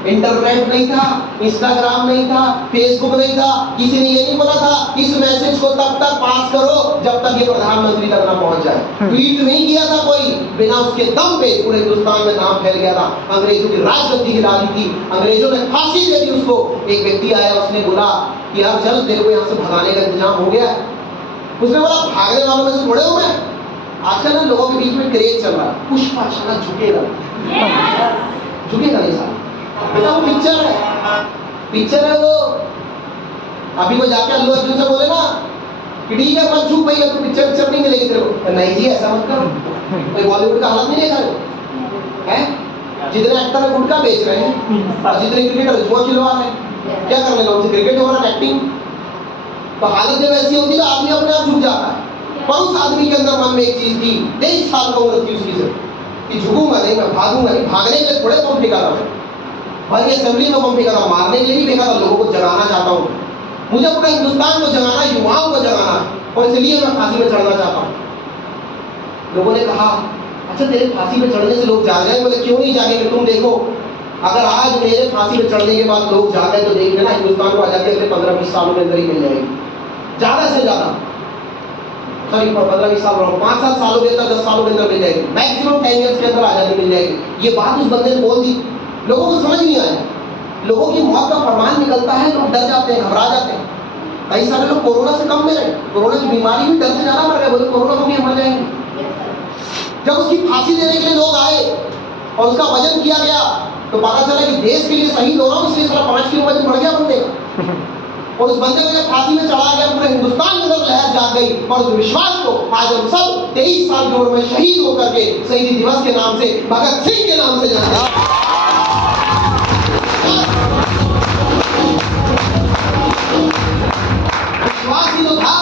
इंटरनेट नहीं था, इंस्टाग्राम नहीं था, फेसबुक नहीं था, किसी ने ये नहीं बोला था इस मैसेज को तब तक पास करो जब तक ये प्रधानमंत्री तक ना पहुंच जाए। ट्वीट नहीं किया था कोई, बिना उसके दम पे पूरे हिंदुस्तान में नाम फैल गया था। अंग्रेजों की राजगद्दी हिला दी थी, अंग्रेजों ने फांसी दे दी उसको। एक व्यक्ति आया, उसने बोला कि यार चल तेरे को यहाँ से भगाने का इंतजाम हो गया। उसने बोला भागने वालों में से थोड़े हूँ मैं। आजकल ना लोगों के बीच में क्रेज चल रहा है, पुष्पा चला झुकेगा, झुकेगा नहीं साहब बेटा, वो पिक्चर है, पिक्चर है वो। अभी वो जाके अल्लू अर्जुन से बोले ना कि ठीक है मत झुक भाई, तो पिक्चर नहीं मिलेगी तेरे को। नहीं जी ऐसा मत करो, कोई बॉलीवुड का हालत नहीं देखा है? जितने एक्टर है गुटखा बेच रहे हैं और जितने क्रिकेटर जुआ खिलवा रहे हैं, क्या कर लेगा उनसे? क्रिकेट हो रहा है, एक्टिंग। तो हालत जब ऐसी होती है तो आदमी अपने आप झुक जाता है। पर उस आदमी के अंदर मन में एक चीज थी, 23 साल का उम्र थी उसकी सिर्फ, कि झुकूंगा नहीं, मैं भागूंगा नहीं। भागने के लिए थोड़े बम फेंका था मैं, भाई असेंबली में बम फेंका था, मारने के लिए नहीं फेंका था। लोगों को जगाना चाहता हूँ, मुझे पूरे हिंदुस्तान को जगाना, युवाओं को जगाना, और इसलिए मैं फांसी में चढ़ना चाहता हूँ। लोगों ने कहा अच्छा तेरे फांसी में चढ़ने से लोग जाग गए? बोले क्यों नहीं जागेंगे, तुम देखो अगर आज मेरे फांसी में चढ़ने के बाद लोग जाग गए तो देख लेना हिंदुस्तान को आजादी अगले 15-20 सालों के अंदर ही मिल जाएगी, ज्यादा से ज्यादा। सॉरी 15-20 साल, 5-7 सालों के अंदर, 10 सालों के अंदर मिल जाएगी, मैक्सिमम 10 ईयर्स के अंदर आजादी मिल जाएगी। ये बात उस बंदे ने बोल दी, लोगों को समझ नहीं आया। लोगों की मौत का फरमान निकलता है, लोग डर जाते हैं, घबरा जाते हैं। कई सारे लोग कोरोना से कम में रहे, कोरोना की बीमारी भी डर से ज्यादा मर गए, बोले कोरोना को भी मर जाएंगे। जब उसकी फांसी देने के लिए लोग आए और उसका वजन किया गया तो पता चला कि देश के लिए शहीद हो रहा हूँ, इसलिए सारा 5 किलो वजन बढ़ गया बंदे का। और उस बंदे को जब फांसी में चढ़ा गया, पूरे हिंदुस्तान के अंदर लहर जाग गई, और उस विश्वास को आज हम सब 23 साल की उम्र में शहीद होकर के शहीदी दिवस के नाम से, भगत सिंह के नाम से जानते हैं। विश्वास ही तो था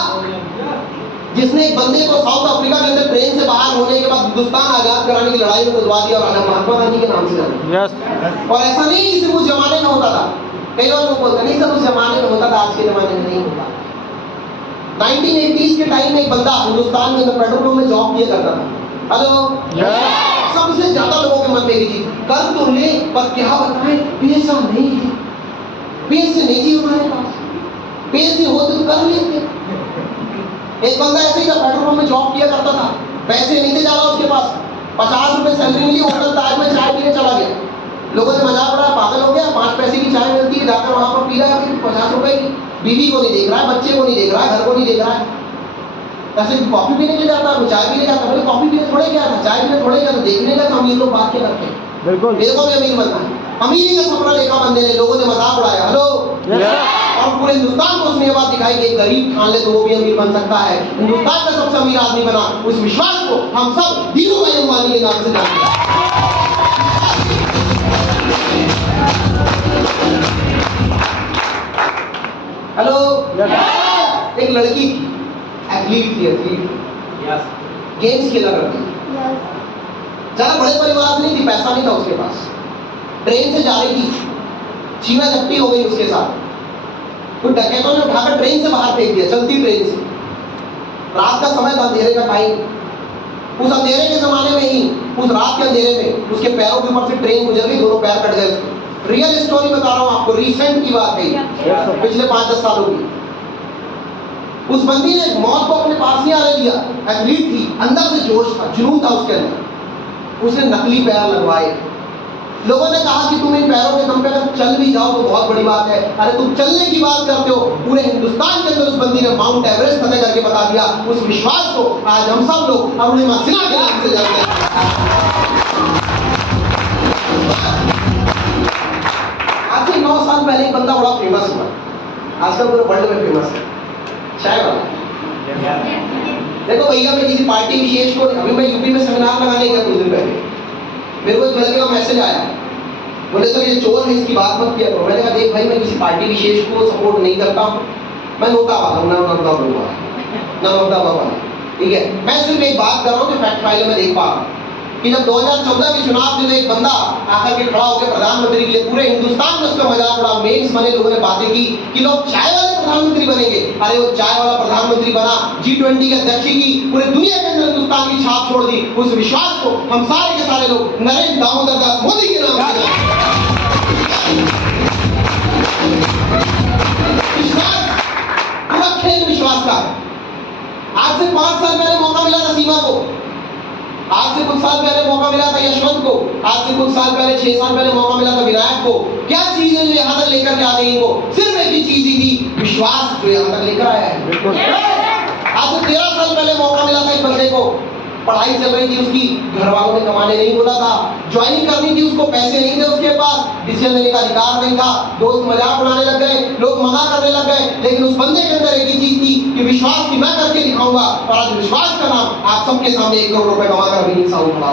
जिसने एक बंदे को साउथ अफ्रीका के अंदर ट्रेन से बाहर होने के बाद हिंदुस्तान आजाद कराने की लड़ाई में उतरवा दिया, और आज महात्मा गांधी के नाम से जाना। और ऐसा नहीं कि सिर्फ उस जमाने में होता था, कई और लोग बोलते नहीं सर उस जमाने में होता था, आज के जमाने में नहीं होता। 1980s के टाइम में एक बंदा हिंदुस्तान के अंदर पेट्रोल पंप में जॉब किया करता था। हेलो, सबसे ज्यादा लोगों के मन में एक चीज, कर तो ले पर क्या बताएं, पैसा नहीं है, पैसे नहीं थी हमारे पास, पैसे होते तो कर लेते। एक बंदा ऐसे ही था, पेट्रोल पंप में जॉब किया करता था, पैसे नहीं थे ज्यादा उसके पास, 50 रुपए सैलरी मिली, होटल ताज में चाय पीने चला गया। लोगों ने मजाक उड़ाया, पागल हो गया, 5 पैसे की चाय मिलती है, जाकर वहां पर पी रहा है 50 रुपए की। बीवी को नहीं देख रहा है, बच्चे को नहीं देख रहा है, घर को नहीं देख रहा है। ऐसे कॉफी पीने के लिए जाता है, चाय पीने जाता है, बोले कॉफी पीने थोड़े गया था, चाय पीने थोड़े गया था, देखने का अमीर लोग बात क्या करते हैं, बिल्कुल मेरे को भी अमीर बनना है। अमीरी का सपना देखा बंदे ने, लोगों ने मजाक उड़ाया, हेलो, और पूरे हिंदुस्तान को उसने ये बात दिखाई कि एक गरीब ठान ले तो वो भी अमीर बन सकता है। हिंदुस्तान का सबसे अमीर आदमी बना। उस विश्वास को हम सब धीरू भाई अंबानी के नाम से जानते हैं। हेलो, एक लड़की थी, एथलीट थी, गेम्स खेला करती थी, ज्यादा बड़े परिवार से नहीं थी, पैसा नहीं था उसके पास, ट्रेन से जा रही थी, छीना झपटी हो गई उसके साथ, तो डकैतों ने उठाकर ट्रेन से बाहर फेंक दिया, चलती ट्रेन से। रात का समय था, अंधेरे का टाइम। उस अंधेरे के जमाने में ही, उस रात के अंधेरे में उसके पैरों के ऊपर से ट्रेन गुजर गई, दोनों पैर कट गए उसके। रियल स्टोरी बता रहा हूँ आपको, रिसेंट की बात है, पिछले 5-10 सालों की। उस बंदी ने मौत को अपने पास नहीं आने दिया, एथलीट थी, अंदर से जोश था, जुनून था उसके अंदर। उसने नकली पैर लगवाए। लोगों ने कहा कि तुम इन पैरों के दम पे अगर चल भी जाओ तो बहुत बड़ी बात है। अरे तुम चलने की बात करते हो, पूरे हिंदुस्तान के अंदर उस बंदी ने माउंट एवरेस्ट फतेह करके बता दिया। उस विश्वास को आज हम सब लोग अरुणिमा सिन्हा के नाम से जानते हैं। आज से 9 साल पहले एक बंदा बड़ा फेमस हुआ, आजकल पूरे वर्ल्ड में फेमस है, चाय वाला। देखो भैया, मैं किसी पार्टी विशेष को, अभी मैं यूपी में सेमिनार लगाने गया कुछ दिन पहले, मेरे को एक लड़के का मैसेज आया, बोले सर ये चोर है, इसकी बात मत किया करो। मैंने कहा देख भाई, मैं किसी पार्टी विशेष को सपोर्ट नहीं करता हूँ, मैं नोटा वाला हूँ, ना नोटा वाला, ठीक है। मैं सिर्फ एक बात कर रहा हूँ कि फैक्ट फाइल में देख पा रहा हूँ। कि जब 2014 के चुनाव थे तो एक बंदा आकर के खड़ा होकर प्रधानमंत्री के लिए पूरे हिंदुस्तान में उसका मजाक उड़ा, मेम्स बने, लोगों ने बातें की कि लोग चाय वाले प्रधानमंत्री बनेंगे। अरे वो चाय वाला प्रधानमंत्री बना, G20 के अध्यक्ष की पूरे दुनिया के अंदर हिंदुस्तान की छाप छोड़ दी। उस विश्वास को हम सारे के सारे लोग नरेंद्र दामोदर दास मोदी के नाम से विश्वास, पूरा खेल विश्वास का है। आज से 5 साल पहले मौका मिला था सीमा को, आज से कुछ साल पहले मौका मिला था यशवंत को, आज से कुछ साल पहले 6 साल पहले मौका मिला था विनायक को। क्या चीज है जो यहाँ तक लेकर के आ गई इनको? सिर्फ एक ही चीज ही थी, विश्वास, जो यहाँ तक लेकर आया है। बिल्कुल आज से 13 साल पहले मौका मिला था एक बंदे को, पढ़ाई चल रही थी उसकी, घर वालों ने कमाने नहीं बोला था, ज्वाइनिंग करनी थी उसको, पैसे नहीं थे उसके पास, डिसीजन लेने का अधिकार नहीं था, दोस्त मजाक उड़ाने लग गए, लोग मना करने लग गए, लेकिन उस बंदे के अंदर एक ही चीज थी कि विश्वास की मैं करके दिखाऊंगा। और आज विश्वास का नाम आप सबके सामने 1 करोड़ रुपए कमा कर भी इंसान उठा।